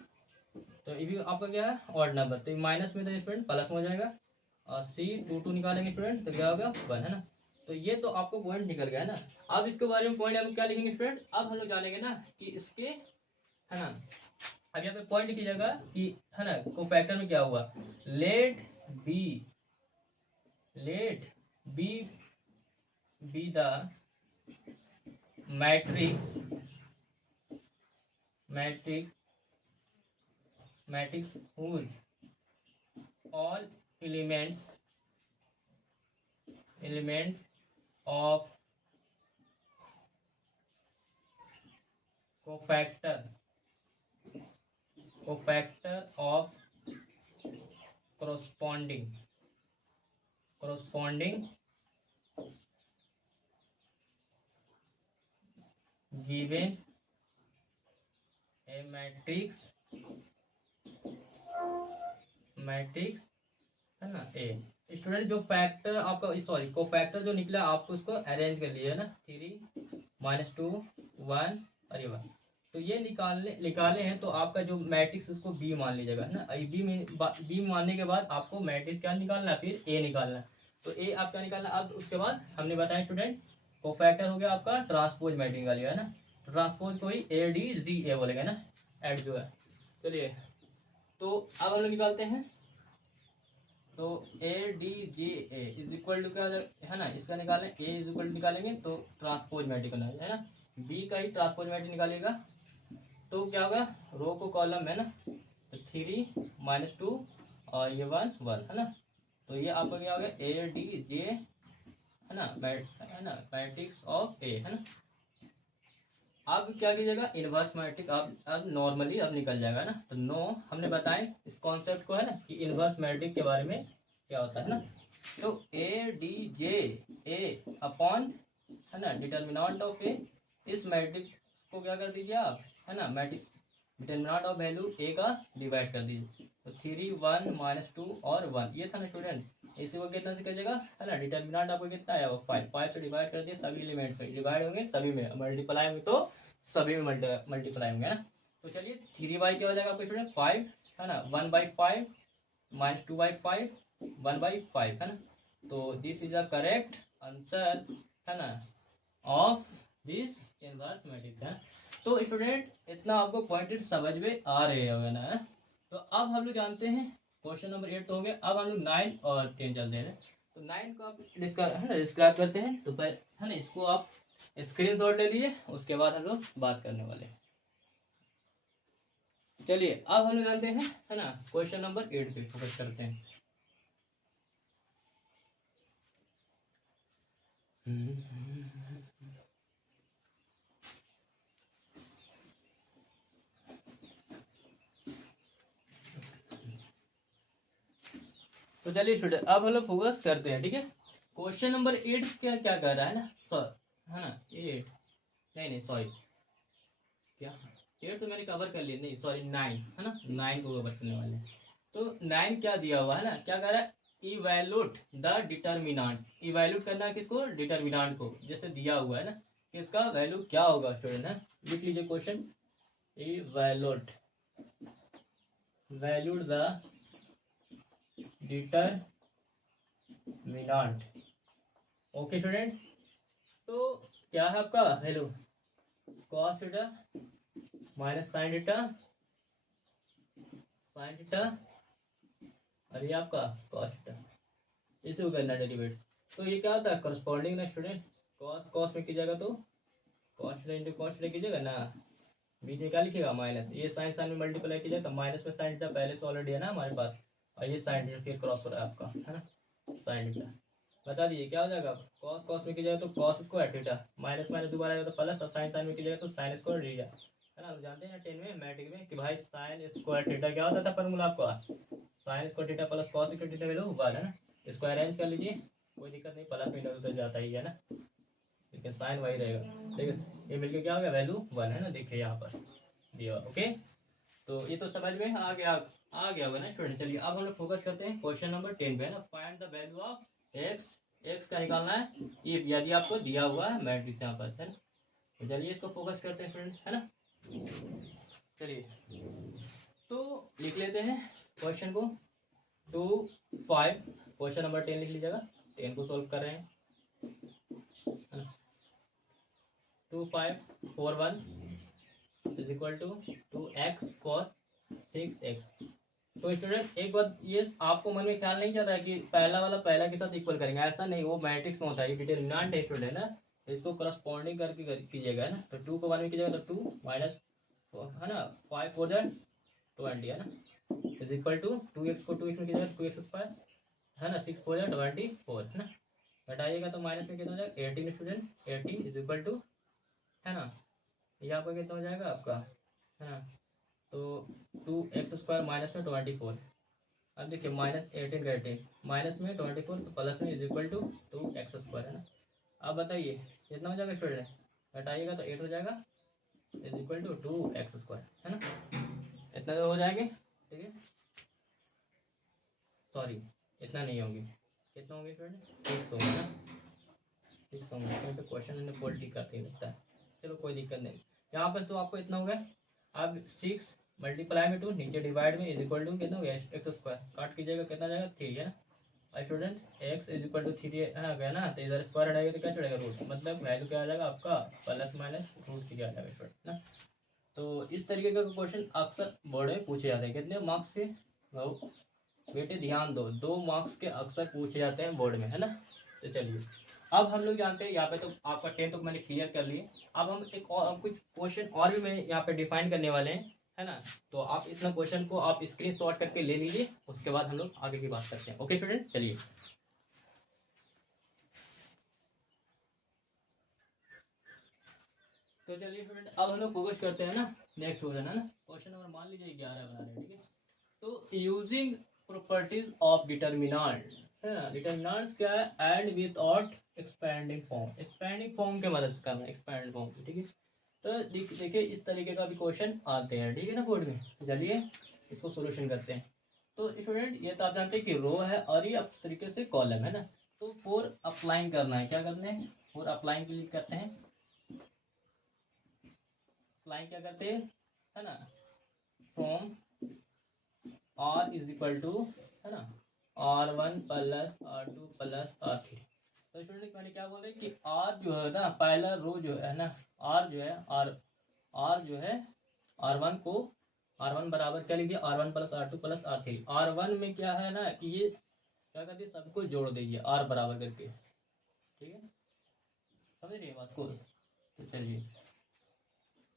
तो ये भी आपका क्या है, ऑड नंबर, तो माइनस में तो स्टूडेंट प्लस में हो जाएगा, और C22 निकालेंगे स्टूडेंट तो क्या होगा 1, है ना। तो ये तो आपको पॉइंट निकल गया, है ना। अब इसके बारे में पॉइंट हम क्या लिखेंगे स्टूडेंट, अब हम लोग जानेंगे ना कि इसके, है ना। अब यहाँ पे पॉइंट की जगह कि, है ना, कोफैक्टर में क्या हुआ, let B be the matrix whose all elements of cofactor of corresponding given a matrix है ना ए। स्टूडेंट जो फैक्टर आपका, सॉरी कोफैक्टर जो निकला आपको उसको अरेंज कर लिया है ना, 3 -2 1 और ये 1, तो ये निकाले हैं, तो आपका जो मैट्रिक्स उसको बी मान लीजिएगा, है ना। बी मानने के बाद आपको मैट्रिक्स क्या निकालना है, फिर ए निकालना है, तो ए आपका निकालना। अब उसके बाद हमने बताया स्टूडेंट, कोफैक्टर हो गया आपका ट्रांसपोज मैट्रिक्स निकालिएगा, है ना। ट्रांसपोज को ही ADGA बोलेगा ना, एड जो है। चलिए तो अब हम लोग निकालते हैं, तो ADGA इज इक्वल टू क्या है ना, इसका निकालें, A इज इक्वल टू निकालेंगे तो ट्रांसपोज मैट्रिक्स है ना, B का ही ट्रांसपोज मैट्रिक्स निकालेगा, तो क्या होगा, रो को कॉलम है ना, तो 3 -2 और ये 1 1, है ना। तो ये आपका क्या हो गया ADJ, है ना, मैट्रिक्स ऑफ A, है ना। अब क्या कीजिएगा, इनवर्स मैट्रिक्स अब नॉर्मली अब निकल जाएगा ना, तो नो हमने बताएं इस कॉन्सेप्ट को, है ना, कि इनवर्स मैट्रिक्स के बारे में क्या होता है ना। तो ADJ A अपॉन, है ना, डिटर्मिनेंट ऑफ A, इस मैट्रिक्स को क्या कर दीजिए आप, है ना, matrix determinant of value A का डिवाइड कर दीजिए, तो 3 1 -2 और 1 ये था ना स्टूडेंट। इसी को कितना से कीजिएगा, है ना, डिटर्मिनेंट आपको कितना आया, 5 से डिवाइड कर दिए, सभी एलिमेंट पे डिवाइड होंगे, सभी में मल्टीप्लाई होंगे तो सभी में मल्टीप्लाई होंगे ना। तो चलिए 3 क्या हो जाएगा आपको स्टूडेंट 5, है ना, 1/5 -2/5 1/5, है ना। तो this is the correct answer, है ना, ऑफ दिस इनवर्स मैट्रिक्स, है। तो स्टूडेंट इतना आपको पॉइंटेड समझ में आ रहे होगा ना। तो अब हम लोग जानते हैं क्वेश्चन नंबर 8 तो हो गया, अब हम लोग 9 और 10 चलते हैं। तो 9 को आप डिस्क्राइब करते हैं, तो है ना, इसको आप स्क्रीनशॉट ले लीजिए, उसके बाद हम लोग बात करने वाले हैं। चलिए अब हम लोग जानते हैं, है ना, क्वेश्चन नंबर 8 पे फोकस करते हैं। तो चलिए स्टूडेंट अब हम लोग फोकस करते हैं, ठीक है। क्वेश्चन नंबर 8 क्या क्या कर रहा है ना, है ना 8, नहीं सॉरी, क्या 8 तो मैंने कवर कर लिया, नहीं सॉरी 9, है ना 9 को कवर करने वाले हैं। तो 9 क्या दिया हुआ है ना, क्या कर रहा है, इवैल्यूट द डिटर्मिनेंट, इवैल्यूट करना है किसको, डिटर्मिनेंट को, जैसे दिया हुआ है ना कि इसका वैल्यू क्या होगा स्टूडेंट, है लिख लीजिए question, evaluate valued the determinant, okay student. तो क्या है आपका value, cos theta minus sine theta, sine theta और ये आपका कॉस थीटा, इसे को करना डेरिवेट। तो ये क्या होता है करस्पॉन्डिंग ना स्टूडेंट, कॉस कॉस में कीजिएगा तो cos theta into cos theta कीजिएगा ना, बीच में क्या लिखिएगा माइनस, ये साइन साइन में मल्टीप्लाई कीजिएगा तो माइनस में साइन थीटा पहले से ऑलरेडी है ना हमारे पास, और ये साइन थीटा फिर क्रॉस हो रहा है आपका, है ना साइन थीटा। बता दीजिए क्या हो जाएगा, कॉस कॉस में कीजिएगा तो cos square theta, minus minus दोबारा आएगा तो प्लस, और साइन साइन में कीजिएगा तो साइन स्क्वायर थीटा, है ना। जानते हैं 10 में मैट्रिक में कि भाई साइन स्क्वायर थीटा क्या होता था फॉर्मूला आपका, sine square theta plus cos square theta value 1, है ना। इसको अरेंज कर लीजिए, कोई दिक्कत नहीं, प्लस में इधर उधर जाता ही है ना, लेकिन साइन वही रहेगा, ठीक है। ये मिलकर क्या हो गया वैल्यू 1, है ना, देखिए यहाँ पर दिया, ओके। तो ये तो समझ में आ गया होगा ना स्टूडेंट। चलिए अब हम लोग फोकस करते हैं क्वेश्चन नंबर 10 पे, है ना। Find the value of x का निकालना है, ये यदि आपको दिया हुआ है मैट्रिक्स यहाँ पर, है ना। तो चलिए इसको फोकस करते हैं स्टूडेंट, है ना। चलिए तो लिख लेते हैं क्वेश्चन को, 2 5, क्वेश्चन नंबर 10 लिख लीजिएगा, 10 को सोल्व कर रहे हैं, 2 5 4 1 is equal to 2x for 6x। तो स्टूडेंट एक बात ये आपको मन में ख्याल नहीं चल रहा है कि पहला वाला पहला के साथ इक्वल करेंगे, ऐसा नहीं, वो मैट्रिक्स में होता है, ये डिटरमिनेंट है स्टूडेंट, है ना। इसको करस्पॉन्डिंग करके कीजिएगा, है ना। तो 2 को 1 में कीजिएगा तो 2 माइनस, है ना 5 4 20, है ना, इज इक्वल टू 2x को 2x में कीजिएगा 2x स्क्वायर, है ना, 6 4 24, है ना। घटाइएगा तो माइनस में कितना हो जाएगा 18 स्टूडेंट, 18 इज इक्वल टू, है ना, ये आपका कितना हो जाएगा आपका, है ना। तो 2x स्क्वायर माइनस में 24, अब देखिए माइनस 18 का 18 माइनस में 24 तो प्लस में is equal to 2x square, है ना। अब बताइए कितना हो जाएगा स्टूडेंट, घटाइएगा तो 8 हो जाएगा is equal to 2x square, है ना। इतना तो हो जाएंगे, ठीक है, सॉरी इतना नहीं होंगे, कितना होंगे स्टूडेंट 6 होंगे ना, 6 होंगे, क्योंकि क्वेश्चन में क्वालिटी काफ़ी लगता है। चलो कोई दिक्कत नहीं, यहाँ पर तो आपको इतना हो गया। अब 6 मल्टीप्लाई में 2 नीचे डिवाइड में इज इक्वल टू कितना हो गया एक्स स्क्वायर, काट कीजिएगा कितना जाएगा 3, है ना। और student X is equal to 3 है गया ना, तो इधर स्क्वायर हटाएगा तो क्या चढ़ेगा रूट, मतलब वैल्यू क्या आ जाएगा आपका प्लस माइनस रूट 3 आ जाएगा स्टूडेंट ना। तो इस तरीके का क्वेश्चन अक्सर बोर्ड में पूछे जाते हैं, कितने मार्क्स के बेटे ध्यान दो, 2 मार्क्स के अक्सर पूछे जाते हैं बोर्ड में, है ना। तो चलिए अब हम लोग जानते हैं, यहाँ पे तो आपका 10 तो मैंने क्लियर कर लिए। अब हम एक और कुछ क्वेश्चन और भी मैं यहाँ पे डिफाइन करने वाले हैं, है ना। तो आप इतना क्वेश्चन को आप स्क्रीनशॉट करके ले लीजिए, उसके बाद हम लोग आगे की बात करते हैं, ओके स्टूडेंट। चलिए तो चलिए स्टूडेंट अब हम लोग फोकस करते हैं ना नेक्स्ट क्वेश्चन, है ना। क्वेश्चन नंबर मान लीजिए 11 बना रहे हैं, ठीक है। तो यूजिंग प्रॉपर्टीज ऑफ डिटर्मिनेंट, है ना, डिटर्मिनेंट्स क्या है, and without expanding form, expanding form के मदद से करना है, एक्सपेंड फॉर्म, ठीक है। तो देखिए इस तरीके का भी क्वेश्चन आते हैं, ठीक है ना बोर्ड में। तो चलिए इसको सोल्यूशन करते हैं। तो स्टूडेंट ये तो आप जानते हैं कि रो है और ये इस तरीके से कॉलम है ना। तो फॉर अप्लाइंग करना है, क्या करना है, फॉर अप्लाइंग के लिए करते हैं, अप्लाइंग क्या करते हैं, है ना, from r is equal to, है ना, r1 plus r2 plus r3। तो स्टूडेंट मैंने क्या बोले कि r जो है ना, पहला रो जो है ना, r जो है r जो है r1 को, r1 बराबर क्या लिखिए r1 plus r2 plus r3। r1 में क्या है ना कि ये क्या करती है, सबको जोड़ देगी r बराबर करके, ठीक है, समझ रही है बात को। तो चलिए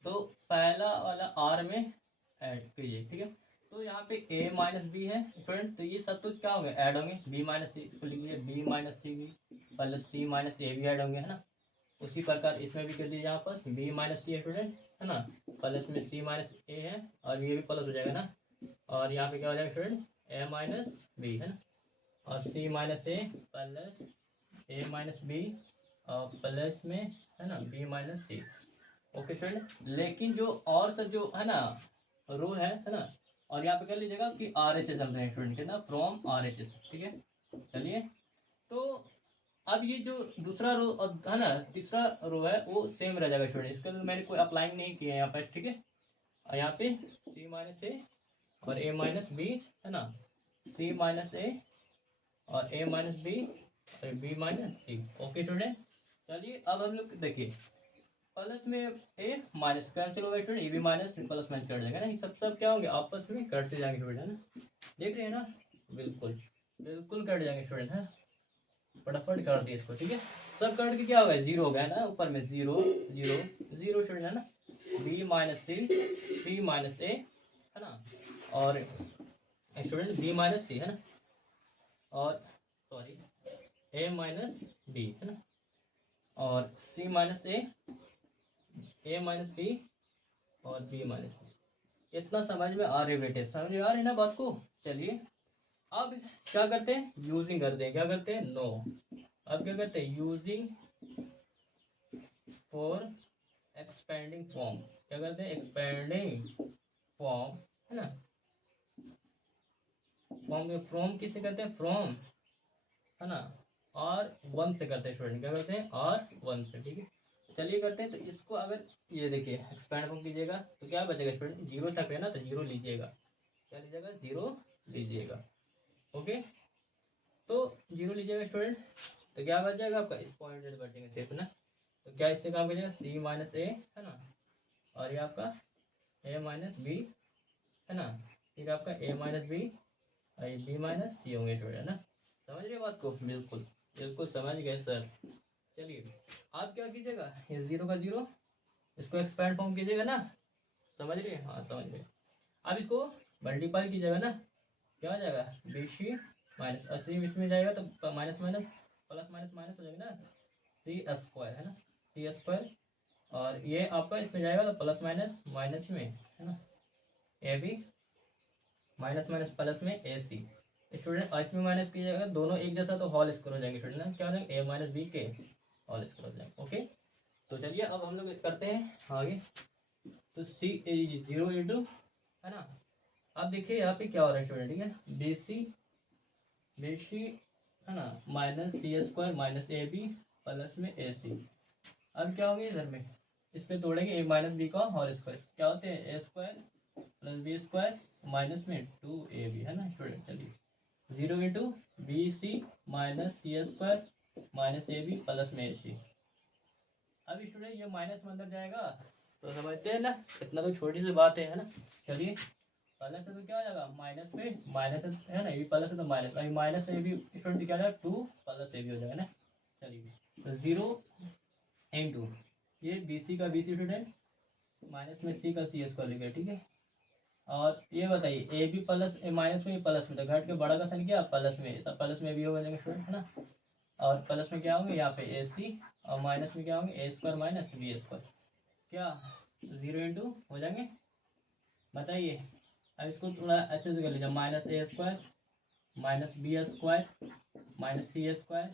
तो पहला वाला r में ऐड कीजिए, ठीक है। तो यहाँ पे a माइनस बी है स्टूडेंट, तो ये सब तो क्या होंगे ऐड होंगे, b माइनस सी, इसको लिखिए b माइनस सी भी प्लस c माइनस ए भी ऐड होंगे, है ना। उसी प्रकार इसमें भी कर दीजिए, यहाँ पर b माइनस सी है स्टूडेंट, है ना, प्लस में c माइनस ए है और ये भी प्लस हो जाएगा ना, और यहाँ पे क्या हो जाएगा स्टूडेंट a माइनस बी, है ना। और सी minus A plus A minus B और प्लस में है ना B minus C. Okay student, लेकिन जो और सब जो है ना रो है ना, और यहाँ पे कर लीजिएगा कि आर एच एस हम रहे स्टूडेंट के ना फ्रॉम आर एच एस, ठीक है। चलिए, तो अब ये जो दूसरा रो और है ना तीसरा रो है वो सेम रह जाएगा स्टूडेंट, इसके लिए मैंने कोई अप्लाइंग नहीं किया है यहाँ पर, ठीक है। और यहाँ पे सी माइनस ए और ए माइनस बी है ना, सी माइनस ए और ए माइनस बी और B minus C. Okay student, चलिए अब हम लोग देखिए प्लस में ए माइनस कैंसिल होगा student, A B minus plus minus cut जाएगा ना, ये सब क्या होंगे आपस में कटते जाएंगे स्टूडेंट, है ना। देख रहे हैं ना, बिल्कुल बिल्कुल कट जाएंगे स्टूडेंट, है फटाफट कर दिए इसको, ठीक है। सब कट के क्या होगा, जीरो हो गया ना, ऊपर में जीरो जीरो जीरो स्टूडेंट, है ना। बी माइनस सी माइनस ए है ना, और स्टूडेंट बी माइनस सी है ना, और सॉरी ए माइनस बी है ना, और सी माइनस ए माइनस बी और बी माइनस बी। इतना समझ में आ रही बेटे, समझ में आ रही ना बात को। चलिए अब क्या करते हैं, यूजिंग करते हैं, क्या करते हैं नो, अब क्या करते हैं यूजिंग फॉर एक्सपेंडिंग फॉर्म, क्या करते हैं एक्सपेंडिंग फॉर्म, है ना। फॉर्म फ्रॉम किससे करते हैं, फ्रॉम है ना आर वन से करते हैं स्टूडेंट, क्या करते हैं आर वन से, ठीक है। चलिए करते हैं, तो इसको अगर ये देखिए एक्सपेंड फॉर्म कीजिएगा तो क्या बचेगा स्टूडेंट, जीरो तक है ना, तो जीरो लीजिएगा, क्या लीजिएगा जीरो लीजिएगा। ओके, तो जीरो लीजिएगा स्टूडेंट, तो क्या बच जाएगा आपका, इस पॉइंट बचेंगे सिर्फ ना, तो क्या इससे काम करिएगा सी माइनस ए है ना, और ये आपका ए माइनस बी है ना, फिर आपका ए माइनस बी और ये बी माइनस सी होंगे स्टूडेंट, है ना। समझ रहे बात को, बिल्कुल बिल्कुल समझ गए सर। चलिए आप क्या कीजिएगा, ये जीरो का जीरो इसको एक्सपेंड फॉर्म कीजिएगा ना, समझ रहे, हाँ समझ गए। अब इसको मल्टीप्लाई कीजिएगा ना, क्या हो जाएगा बी सी माइनस अस्सी इसमें जाएगा तो minus minus plus minus minus हो जाएगा ना, सी स्क्वायर है ना, सी स्क्वायर, और ये आपका इसमें जाएगा तो प्लस माइनस माइनस में है ना, A B minus minus plus में ए सी स्टूडेंट, इसमें माइनस कीजिएगा दोनों एक जैसा तो होल स्क्वायर हो जाएंगे स्टूडेंट, क्या हो जाएंगे ए माइनस बी के होल स्क्वायर हो जाएंगे। ओके, तो चलिए अब हम लोग करते हैं आगे, तो सी जीरो इंटू है ना, अब देखिए यहाँ पे क्या हो रहा है स्टूडेंट, ठीक है बी सी है ना minus C square minus A B plus में ए सी। अब क्या होगा इधर में, इस पे तोड़ेंगे ए माइनस बी का होल स्क्वायर, क्या होते हैं A square plus B square minus में टू ए बी है ना स्टूडेंट। चलिए zero into B C minus C square minus A B plus में ए सी। अब स्टूडेंट ये माइनस में अंदर जाएगा तो समझते हैं ना, इतना तो छोटी सी बात है ना। चलिए प्लस है तो क्या हो जाएगा माइनस में माइनस है ना, ये भी प्लस है तो माइनस, अभी माइनस ए भी स्टूडेंट क्या हो जाएगा टू प्लस ए भी हो जाएगा ना। चलिए तो जीरो इंटू ये बी सी का बी सी स्टूडेंट माइनस में सी का सी स्क्वायर लिखे, ठीक है। और ये बताइए A B plus A minus में प्लस में, तो घट के बड़ा का साइन किया प्लस में, तब प्लस में भी हो जाएगा स्टूडेंट, है ना। और प्लस में क्या होंगे यहाँ पे ए सी, और माइनस में क्या होंगे ए स्क्वायर माइनस बी स्क्वायर, क्या जीरो इंटू हो जाएंगे, बताइए। अब इसको थोड़ा अच्छे से कर लीजिए, minus A square minus B square minus C square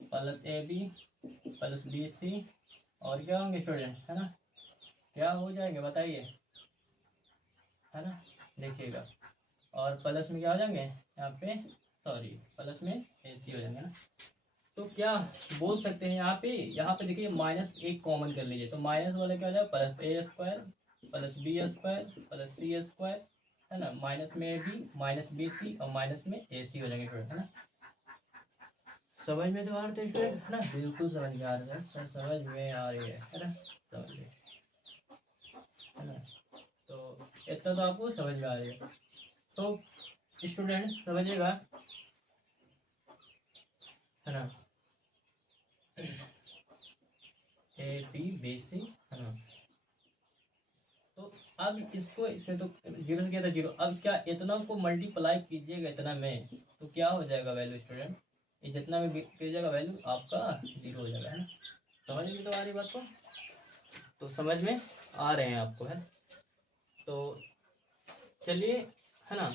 plus A B plus B C, और क्या होंगे स्टूडेंट, है ना, क्या हो जाएंगे बताइए, है ना, देखिएगा। और प्लस में क्या हो जाएंगे यहाँ पे, सॉरी प्लस में ए सी हो जाएंगे ना। तो क्या बोल सकते हैं यहाँ पे देखिए माइनस एक कॉमन कर लीजिए, तो माइनस वाला क्या हो जाएगा plus A square plus B square plus C square है ना, माइनस में A B minus B C और माइनस में ए सी हो जाएंगे स्टूडेंट, है ना। समझ में तो आ रहे थे स्टूडेंट, है ना, बिल्कुल समझ में आ रहा है सर, समझ में आ रही है ना, समझिए, है ना। तो इतना तो आपको समझ में आ रही है, तो स्टूडेंट समझिएगा, है ना, ए बी बी सी है ना। तो अब इसको इसमें तो जीरो से किया था जीरो, अब क्या इतना को मल्टीप्लाई कीजिएगा इतना में तो क्या हो जाएगा वैल्यू स्टूडेंट, ये जितना में कीजिएगा वैल्यू आपका जीरो हो जाएगा, है ना। समझ में तो आ रही बात को, तो समझ में आ रहे हैं आपको, है। तो चलिए, है ना,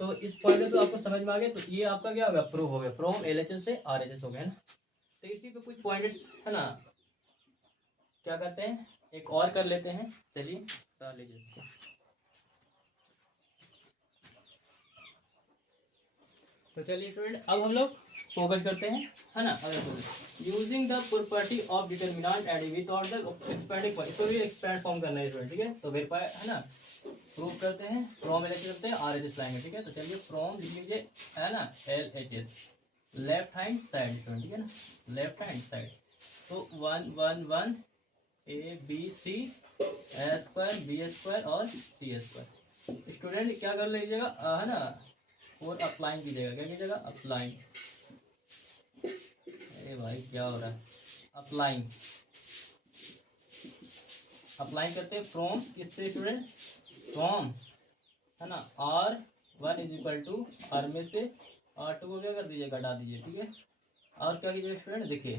तो इस पॉइंट में तो आपको समझ में आ गया। तो ये आपका क्या होगा, प्रूव हो गया, फ्रॉम LHS से RHS हो गया ना। तो इसी पे कुछ पॉइंट्स है ना, क्या करते हैं, एक और कर लेते हैं। चलिए डाल लीजिए इसको। तो चलिए स्टूडेंट, अब हम लोग फोकस करते हैं, है ना। Using the property of determinant and without the expanding point, इसको भी एक्सपेंड फॉर्म करना है स्टूडेंट, ठीक है। तो वेरीफाई है ना, प्रूव करते हैं, फ्रॉम LHS करते हैं, RHS लाएंगे, ठीक है। तो चलिए फ्रॉम लिख लीजिए, है ना, LHS left hand side student, ठीक है ना, लेफ्ट हैंड साइड। तो 1 1 1 ABC A² B² और C²। स्टूडेंट क्या कर लीजिएगा, है ना, और अप्लाइंग कीजिएगा, क्या कीजिएगा, अप्लाइंग। अरे भाई क्या हो रहा है, अप्लाइंग, अप्लाइंग करते हैं फ्रॉम किससे स्टूडेंट, फ्रॉम, है ना, R1 is equal to R में से R2 को क्या कर दीजिए, घटा दीजिए, ठीक है। और क्या कीजिएगा स्टूडेंट, देखिए,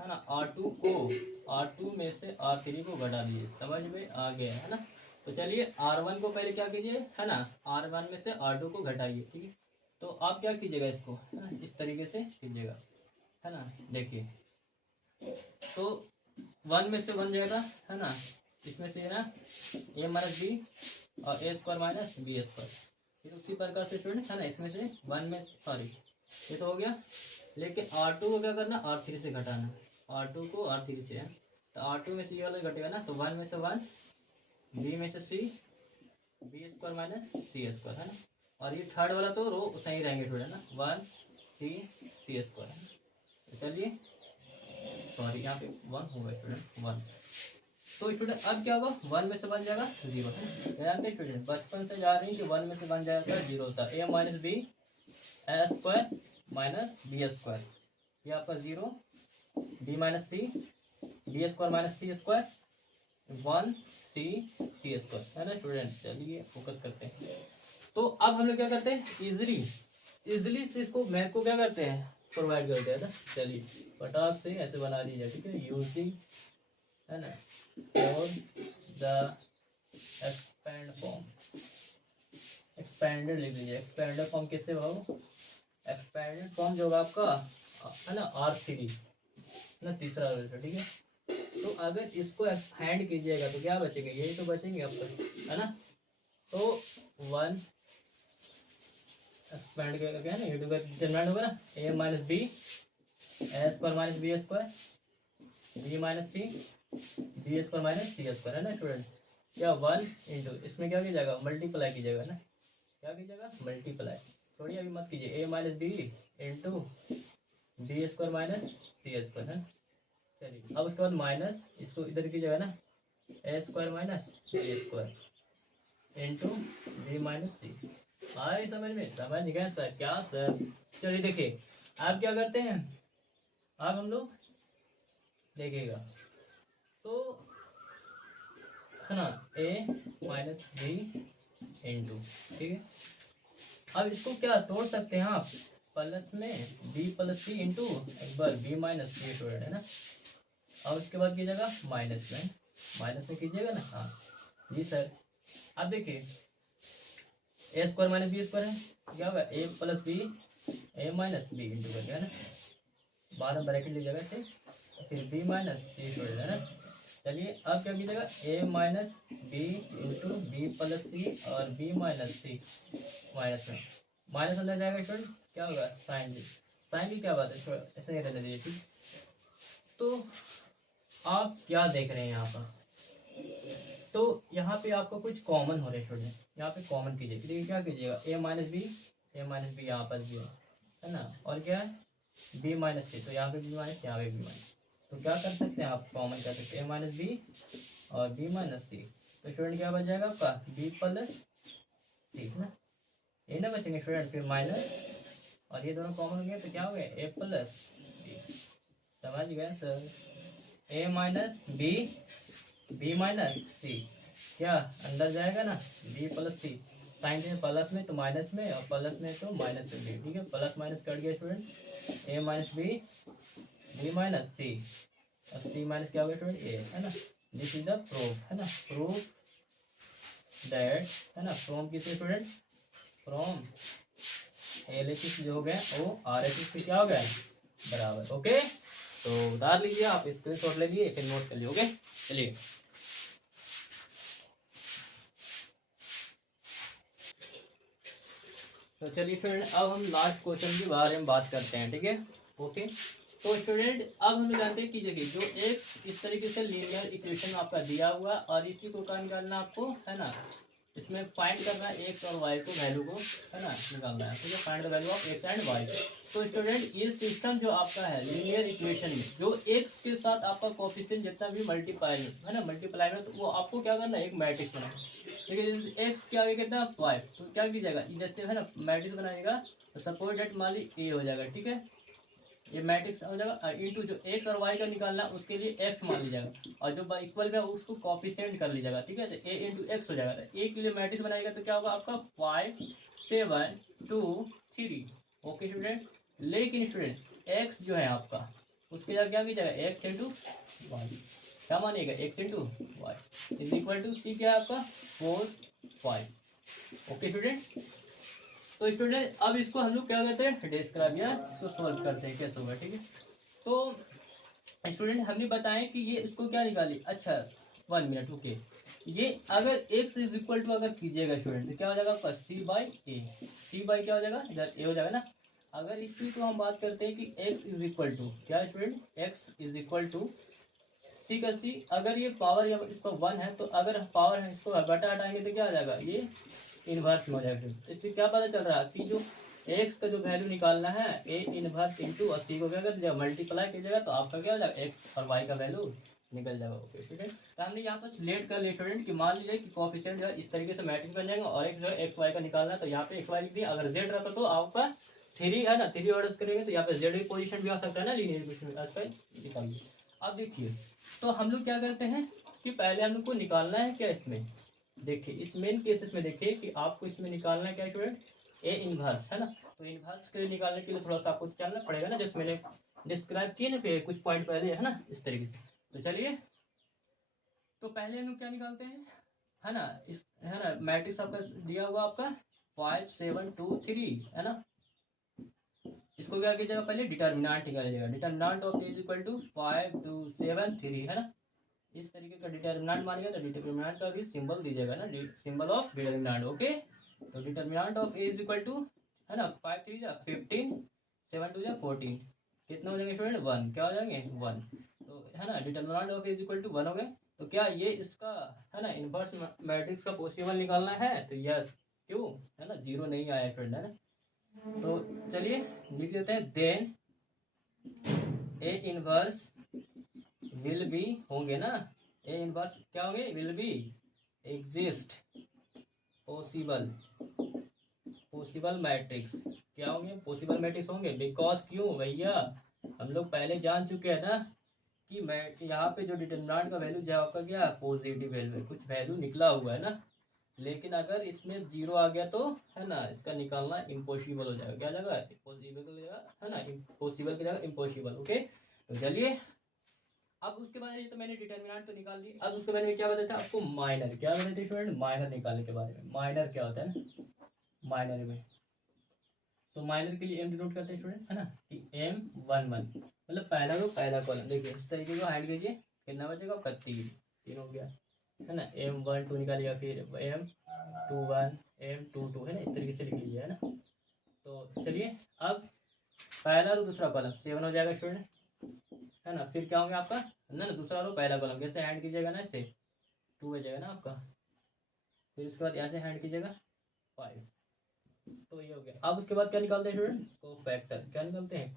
है ना, R2 में से R3 को घटा दीजिए, समझ में आ गया, है ना। तो चलिए R1 को पहले क्या कीजिए, है ना, R1 में से R2 को घटाइए, ठीक है। तो आप क्या कीजिएगा इसको, है ना, इस तरीके से कीजिएगा, है ना। देखिए, तो 1 में से 1 जाएगा, है ना, इसमें से, है ना, A माइनस बी और A² माइनस B²। फिर उसी प्रकार से स्टूडेंट, है ना, इसमें से 1 में, सॉरी ये तो हो गया, लेकिन R2 को क्या करना, R3 से घटाना, R2 को R3 से, है। तो R2 में से ये वाला घटेगा ना, तो 1 में से 1, B में से C, B² माइनस C², है ना। और ये थर्ड वाला तो रो सही रहेंगे स्टूडेंट ना, 1 C C², है ना। तो चलिए, सॉरी यहाँ पे 1 होगा स्टूडेंट, 1। तो स्टूडेंट अब क्या होगा, 1 में से 1 जाएगा 0, है। जानते स्टूडेंट, बचपन से जा रही है कि 1 में से 1 जाएगा 0 होता है। A minus B A² minus B², ये आपका 0, B minus C B² minus C², 1 C C², है ना स्टूडेंट। चलिए फोकस करते हैं। तो अब हम लोग क्या करते हैं, इजिली से इसको मैथ को क्या करते हैं, प्रोवाइड करते हैं ना। चलिए फटाक से ऐसे बना लीजिए, ठीक है, यूजिंग, है ना, और द एक्सपेंड फॉर्म, एक्सपेंडेड लिख लीजिए। एक्सपेंडेड फॉर्म किससे भाव, एक्सपेंडेड फॉर्म जो होगा आपका, है ना, R3 ना, तीसरा रूल, ठीक है। तो अगर इसको एक्सपेंड कीजिएगा तो क्या बचेगा, यही तो बचेंगे आपका, है ना। तो 1 एक्सपेंड क्या है ना, ये डिटरमिनेंट होगा ना, A minus B A² minus B² B minus C B² minus C², है ना स्टूडेंट। क्या 1 इंटू, इसमें क्या कीजिएगा, मल्टीप्लाई कीजिएगा ना, क्या कीजिएगा, मल्टीप्लाई, थोड़ी अभी मत कीजिए। A minus B into B² minus C², है। चलिए अब उसके बाद माइनस, इसको इधर कीजिएगा ना, A² minus B² into B minus C। आए समझ में, समझ गए सर, क्या सर। चलिए देखिए, आप क्या करते हैं, अब हम लोग देखिएगा, तो है ना, A माइनस B इंटू, ठीक है। अब इसको क्या तोड़ सकते हैं आप, प्लस में B प्लस C इंटू एक बार B माइनस C स्टूडेंट, है ना। और उसके बाद कीजिएगा माइनस में कीजिएगा ना, हाँ जी सर। अब देखिए A² माइनस B² है, क्या होगा, A plus B A minus B into करके, है ना, 12 ब्रैकेट लीजिएगा इसे, फिर B माइनस C स्टूडेंट, है ना। चलिए अब क्या कीजिएगा, A minus B into B plus C और B माइनस C, माइनस में माइनस अंदर जाएगा स्टूडेंट, क्या होगा, साइन भी, साइन की क्या बात है, ऐसे ही रहने दीजिए, ठीक। तो आप क्या देख रहे हैं यहाँ पर, तो यहाँ पे आपको कुछ कॉमन हो रहे स्टूडेंट, यहाँ पे कॉमन कीजिए, देखिए क्या कीजिएगा, A माइनस बी यहाँ पर भी है ना, और क्या है B माइनस C, तो यहाँ पे B माइनस, यहाँ पे B माइनस। तो क्या कर सकते हैं आप, कॉमन कर सकते हैं A माइनस B और B माइनस C। तो स्टूडेंट क्या बच जाएगा आपका, B प्लस C, है ना, ये ना बचेंगे स्टूडेंट, फिर माइनस, और ये दोनों कॉमन हो गए तो क्या हो गया, A प्लस B। समझ गए sir, A minus B minus C, क्या अंदर जाएगा ना, B प्लस C, साइन से प्लस में तो माइनस में, और प्लस में तो माइनस में भी, ठीक है, प्लस माइनस कट गया student, A minus B minus C और C माइनस क्या हो गया स्टूडेंट, A, है ना। दिस इज द प्रूफ, है ना, प्रूफ दैट, है ना, फ्रॉम किससे स्टूडेंट, फ्रॉम LHS जो हो गया वो RHS से क्या हो गया बराबर। ओके, तो उतार लीजिए आप, स्क्रीनशॉट ले लिए, फिर नोट कर लिए। ओके, चलिए तो चलिए स्टूडेंट, अब हम लास्ट क्वेश्चन के बारे में बात करते हैं। ठीक है, ओके। तो स्टूडेंट अब हम जानते हैं कि देखिए जो एक इस तरीके से लीनियर इक्वेशन आपका दिया हुआ और इसी को क्या निकालना आपको है ना, इसमें फाइंड करना है एक्स और वाई को वैल्यू को है ना निकालना है। ठीक है, find the value of X and Y. तो स्टूडेंट ये सिस्टम जो आपका है लीनियर इक्वेशन में जो एक्स के साथ आपका कोफिशिएंट जितना भी मल्टीप्लाई है ना मल्टीप्लाई में, तो वो आपको क्या करना है एक मैट्रिक्स बनाना। ठीक है, एक्स के आगे कितना 5, तो क्या कीजिएगा जैसे है ना मैट्रिक्स बनाइएगा, तो सपोज डेट मान ली ए हो जाएगा। ठीक है, ये मैट्रिक्स हो जाएगा इंटू जो एक्स और वाई का निकालना उसके लिए एक्स मान लीजिएगा, और जो इक्वल का उसको कोफिशिएंट कर लीजिएगा। ठीक है, तो ए इंटू एक्स हो जाएगा। तो ए के लिए मैट्रिक्स बनाएगा तो क्या होगा आपका 5 7 2 3। ओके स्टूडेंट, लेकिन स्टूडेंट एक्स जो है आपका उसके लिए क्या कीजिएगा एक्स इंटू वाई, क्या मानिएगा X into Y is equal to C क्या है आपका 4 5। ओके स्टूडेंट, तो स्टूडेंट अब इसको हम लोग क्या करते हैं डिस्क्राइब या इसको सोल्व करते हैं कैसे होगा। ठीक है, तो स्टूडेंट हमने बताया कि ये इसको क्या निकाली। अच्छा 1 मिनट, ओके। ये अगर x इज इक्वल टू अगर कीजिएगा स्टूडेंट तो क्या हो जाएगा आपका c by A. C by क्या हो जाएगा इधर ए हो जाएगा ना। अगर इसकी तो हम बात करते हैं कि x इज इक्वल टू क्या student x is equal to C का सी, अगर ये पावर या इसका 1 है तो अगर पावर है इसको बटा हटाएंगे तो क्या आ जाएगा ये इनवर्स में हो जाएगा। इससे क्या पता चल रहा है कि जो एक्स का जो वैल्यू निकालना है ए इनवर्स इंटू 80 को क्या कर दीजिएगा मल्टीप्लाई कीजिएगा तो आपका क्या हो जाएगा एक्स और वाई का वैल्यू निकल जाएगा। ओके स्टूडेंट, तो हमने यहाँ पर सिलेक्ट कर लिया स्टूडेंट कि मान लीजिए कि कोफिशिएंट जो है इस तरीके से मैट्रिक्स बन जाएगा और एक जो है एक्स वाई का निकालना है तो यहाँ पे एक्स वाई लिख दिया। अगर जेड रहता तो आपका 3 है ना 3 ऑर्डर्स करेंगे तो यहाँ पे जेड की पोजिशन भी आ सकता है ना लीनियर इक्वेशन निकालिए। अब देखिए तो हम लोग क्या करते हैं कि पहले हम लोग को निकालना है क्या इसमें, देखिए इस मेन केसेस में देखिए कि आपको इसमें निकालना है क्या स्टूडेंट ए इनवर्स है ना। तो इनवर्स के निकालने के लिए थोड़ा सा आपको चलना पड़ेगा ना, जैसे मैंने डिस्क्राइब किए ना फिर कुछ पॉइंट पहले है ना इस तरीके से। तो चलिए तो पहले हम लोग क्या निकालते हैं है ना, इस है ना मैट्रिक्स आपका दिया हुआ आपका 5 7 2 3 है ना। इसको क्या कीजिएगा पहले डिटर्मिनेंट निकालिएगा। Determinant of is equal to 5 2 7 3 है ना। इस तरीके का डिटर्मिनेंट मानिएगा तो डिटर्मिनेंट का भी सिंबल दीजिएगा ना, सिंबल ऑफ डिटर्मिनेंट। ओके, तो determinant of A is equal to है ना 5 3 जा 15 7 2 जा 14 कितना हो जाएंगे स्टूडेंट 1, क्या हो जाएंगे 1। तो है ना determinant of A is equal to 1 हो गए। तो क्या ये इसका है ना इनवर्स मैट्रिक्स का पॉसिबल निकालना है तो यस, क्यों है ना 0 नहीं आया स्टूडेंट है ना। तो चलिए लिख देते हैं then A inverse will be होंगे ना, ए इनवर्स क्या होंगे will be exist possible matrix क्या होंगे पॉसिबल मैट्रिक्स होंगे। बिकॉज क्यों भैया हम लोग पहले जान चुके हैं ना कि मैं यहाँ पे जो डिटर्मिनेंट का वैल्यू जो आपका क्या पॉजिटिव वैल्यू है, कुछ वैल्यू निकला हुआ है ना। लेकिन अगर इसमें 0 आ गया तो है ना इसका निकालना इम्पॉसिबल हो जाएगा। क्या जाएगा पॉसिबल हो जाएगा है ना, पॉसिबल की जगह इम्पॉसिबल। ओके, तो चलिए अब उसके बाद ये तो मैंने डिटर्मिनेंट तो निकाल दी। अब उसके बारे में क्या बताया था आपको माइनर, क्या बताया था स्टूडेंट माइनर निकालने के बारे में। माइनर क्या होता है ना माइनर में, तो माइनर के लिए एम डिनोट करते हैं स्टूडेंट है ना कि M11 मतलब पहला रो पहला कॉलम। देखिए इस तरीके को हाइड कीजिए कितना बचेगा आपका 3 हो गया है ना। M12 निकालिएगा फिर M21 M22 है ना, इस तरीके से लिख लीजिए है ना। तो चलिए अब पहला रो दूसरा कॉलम 7 हो जाएगा स्टूडेंट है ना। फिर क्या होंगे आपका ना दूसरा रो पहला कॉलम कैसे हैंड कीजिएगा ना इससे 2 हो जाएगा ना आपका। फिर उसके बाद यहाँ से हैंड कीजिएगा 5, तो ये हो गया। अब उसके बाद क्या निकालते हैं स्टूडेंट कोफैक्टर, क्या निकालते हैं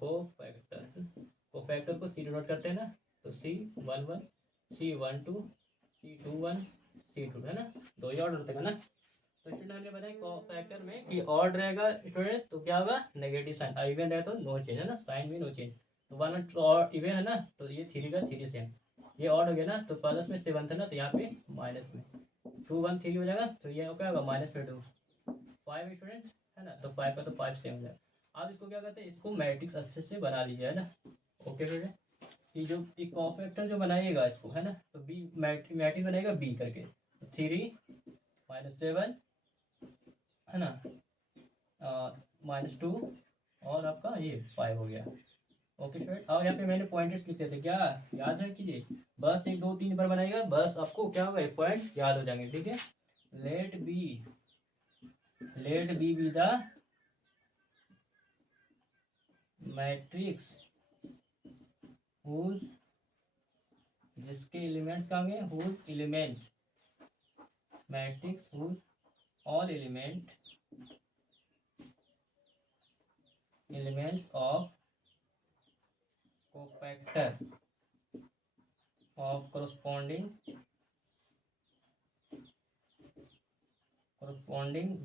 कोफैक्टर को सी डिनोट करते हैं ना, तो C11 C12 C21 C2 है ना, 2 ही ऑर्डर तक है ना। तो स्टूडेंट हमने बताया कोफैक्टर में कि ऑड रहेगा स्टूडेंट तो क्या होगा नेगेटिव साइन, इवन रहे तो नो चेंज है ना, साइन में नो चेंज। तो 1 और इवन है ना तो ये 3 का 3 सेम, ये ऑड हो गया ना तो प्लस में 7 था ना तो यहाँ पे माइनस में 2 1 3 हो जाएगा। तो ये क्या होगा माइनस में 2 5 स्टूडेंट है ना, तो 5 का तो 5 सेम हो जाएगा। अब इसको क्या करते हैं इसको मैट्रिक्स अच्छे से बना लीजिए है ना। ओके स्टूडेंट, कि जो एक कोफैक्टर जो बनाइएगा इसको है ना तो बी मैट्रिक्स बनाएगा बी करके 3 -7 है ना -2 और आपका ये 5 हो गया। ओके स्टूडेंट, और यहाँ पे मैंने पॉइंटर्स लिखे थे, क्या याद है कीजिए, बस 1 2 3 बार बनाएगा, बस आपको क्या होगा पॉइंट याद हो जाएंगे। ठीक है, let B be the matrix whose, जिसके एलिमेंट्स कहेंगे whose element, matrix whose all elements of cofactor of corresponding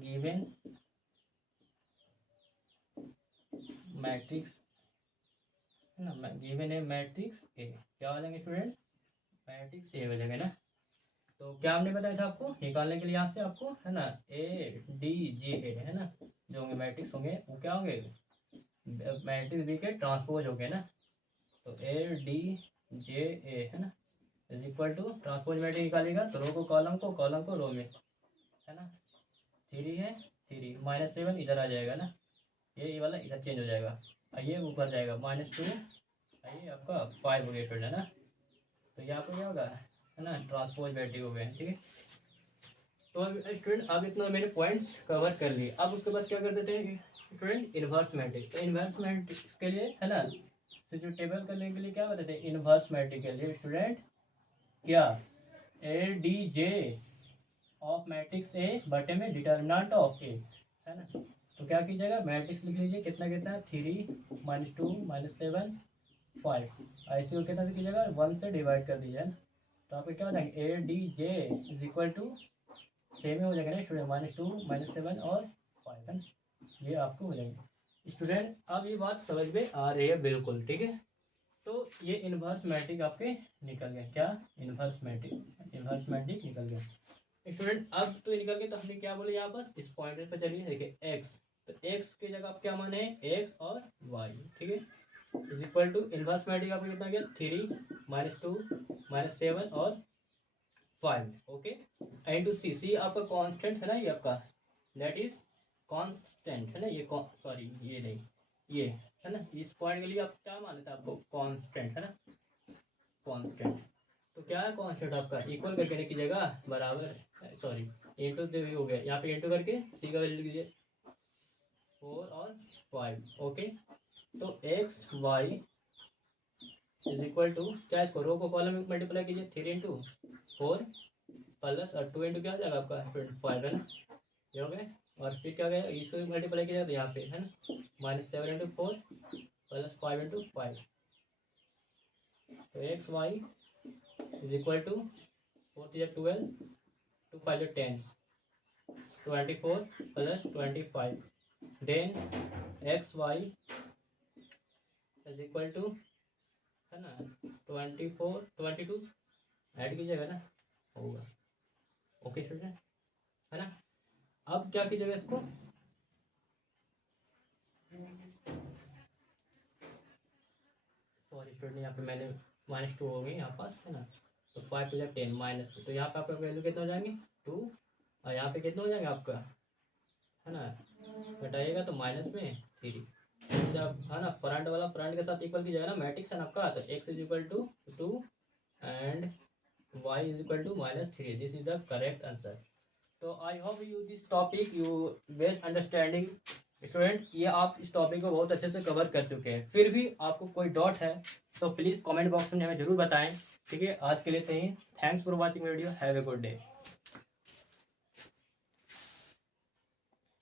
given matrix है ना, गिवन है मैट्रिक्स ए, क्या हो जाएंगे स्टूडेंट, मैट्रिक्स ए हो जाएगा ना। तो क्या हमने बताया था आपको निकालने के लिए, यहाँ से आपको है ना ए डी जे ए है ना, जो होंगे मैट्रिक्स होंगे वो क्या होंगे, मैट्रिक्स बी के ट्रांसपोज हो गए ना। तो ए डी जे ए है ना is equal to transpose matrix निकालेगा तो रो को कॉलम को रो में है ना, 3 है 3 -7 इधर आ जाएगा ना, ये वाला इधर चेंज हो जाएगा, ये ऊपर जाएगा -2, ये आपका 5 हो गया स्टूडेंट है ना। तो ये आपको क्या होगा है ना ट्रांसपोज मैट्रिक्स हो गए। ठीक है, तो स्टूडेंट अब इतना मैंने पॉइंट्स कवर कर लिए, अब उसके बाद क्या कर देते हैं स्टूडेंट इन्वर्स मैट्रिक्स। तो इन्वर्स मैट्रिक्स के लिए है ना सब्स्टिट्यूटेबल करने के लिए क्या बताते हैं, इन्वर्स मैट्रिक्स के लिए स्टूडेंट क्या ए D J of matrix A बटे में डिटर्मिनेंट ऑफ ए है ना। तो क्या कीजिएगा मैट्रिक्स लिख लीजिए, कितना 3 -2 -7 5, ऐसे को कितना से कीजिएगा 1 से डिवाइड कर दीजिए ना। तो आपको क्या हो जाएंगे A D J is equal to same हो जाएगा ना स्टूडेंट, -2 -7 और 5 है ना, ये आपको हो जाएंगे स्टूडेंट। अब ये बात समझ में आ रही है बिल्कुल। ठीक है, तो ये इन्वर्स मैट्रिक्स आपके निकल गए, क्या इन्वर्स मैट्रिक्स निकल गया स्टूडेंट। अब तो निकल गए तो हमने क्या बोले यहाँ पर इस पॉइंटर पर चलिए देखिए एक्स, तो एक्स की जगह आप क्या माने एक्स और वाई। ठीक है, is equal to inverse matrix आपको कितना गया 3 -2 -7 और 5। ओके, इनटू सी, सी आपका कांस्टेंट है ना, ये आपका दैट इज कांस्टेंट है ना, ये सॉरी ये नहीं ये है ना, इस पॉइंट के लिए आप क्या माने थे आपको कांस्टेंट है ना, कांस्टेंट। तो क्या है कांस्टेंट आपका इक्वल करके लिखिएगा बराबर, सॉरी इंटू हो गया, यहाँ पे इंटू करके सी का वैल्यू लीजिए 4 और 5। ओके, तो X Y is equal to क्या, इसको रो को कॉलम में मल्टीप्लाई कीजिए 3 × 4 प्लस और 2 × क्या आ जाएगा आपका 5 है ना, ये हो गया। और फिर क्या गया इसको मल्टीप्लाई किया तो यहाँ पे है ना -7 × 4 प्लस 5 × 5। तो X Y is equal to 4 × 12 2 5 × 10 24 plus 25, then X Y is equal to है ना 24 22 ऐड कीजिएगा ना होगा। ओके स्टूडेंट है ना, अब क्या कीजिएगा इसको सॉरी स्टूडेंट यहाँ पे मैंने -2 हो गई यहाँ पास है ना, तो 5 × 10 -2, तो यहाँ पे आपका वैल्यू कितना हो जाएंगे 2 और यहाँ पे कितना हो जाएगा आपका है ना, घटाइएगा तो माइनस में 3, इससे आप है ना फ्रंट वाला फ्रंट के साथ इक्वल कीजिएगा ना, मैट्रिक्स है ना आपका, तो x is equal to 2 and y is equal to -3, this is the correct answer. तो I hope you this topic you best understanding student, ये आप इस टॉपिक को बहुत अच्छे से कवर कर चुके हैं। फिर भी आपको कोई डाउट है तो प्लीज़ कमेंट बॉक्स में हमें जरूर बताएं। ठीक है, आज के लिए इतना ही। Thanks for watching video, have a good day.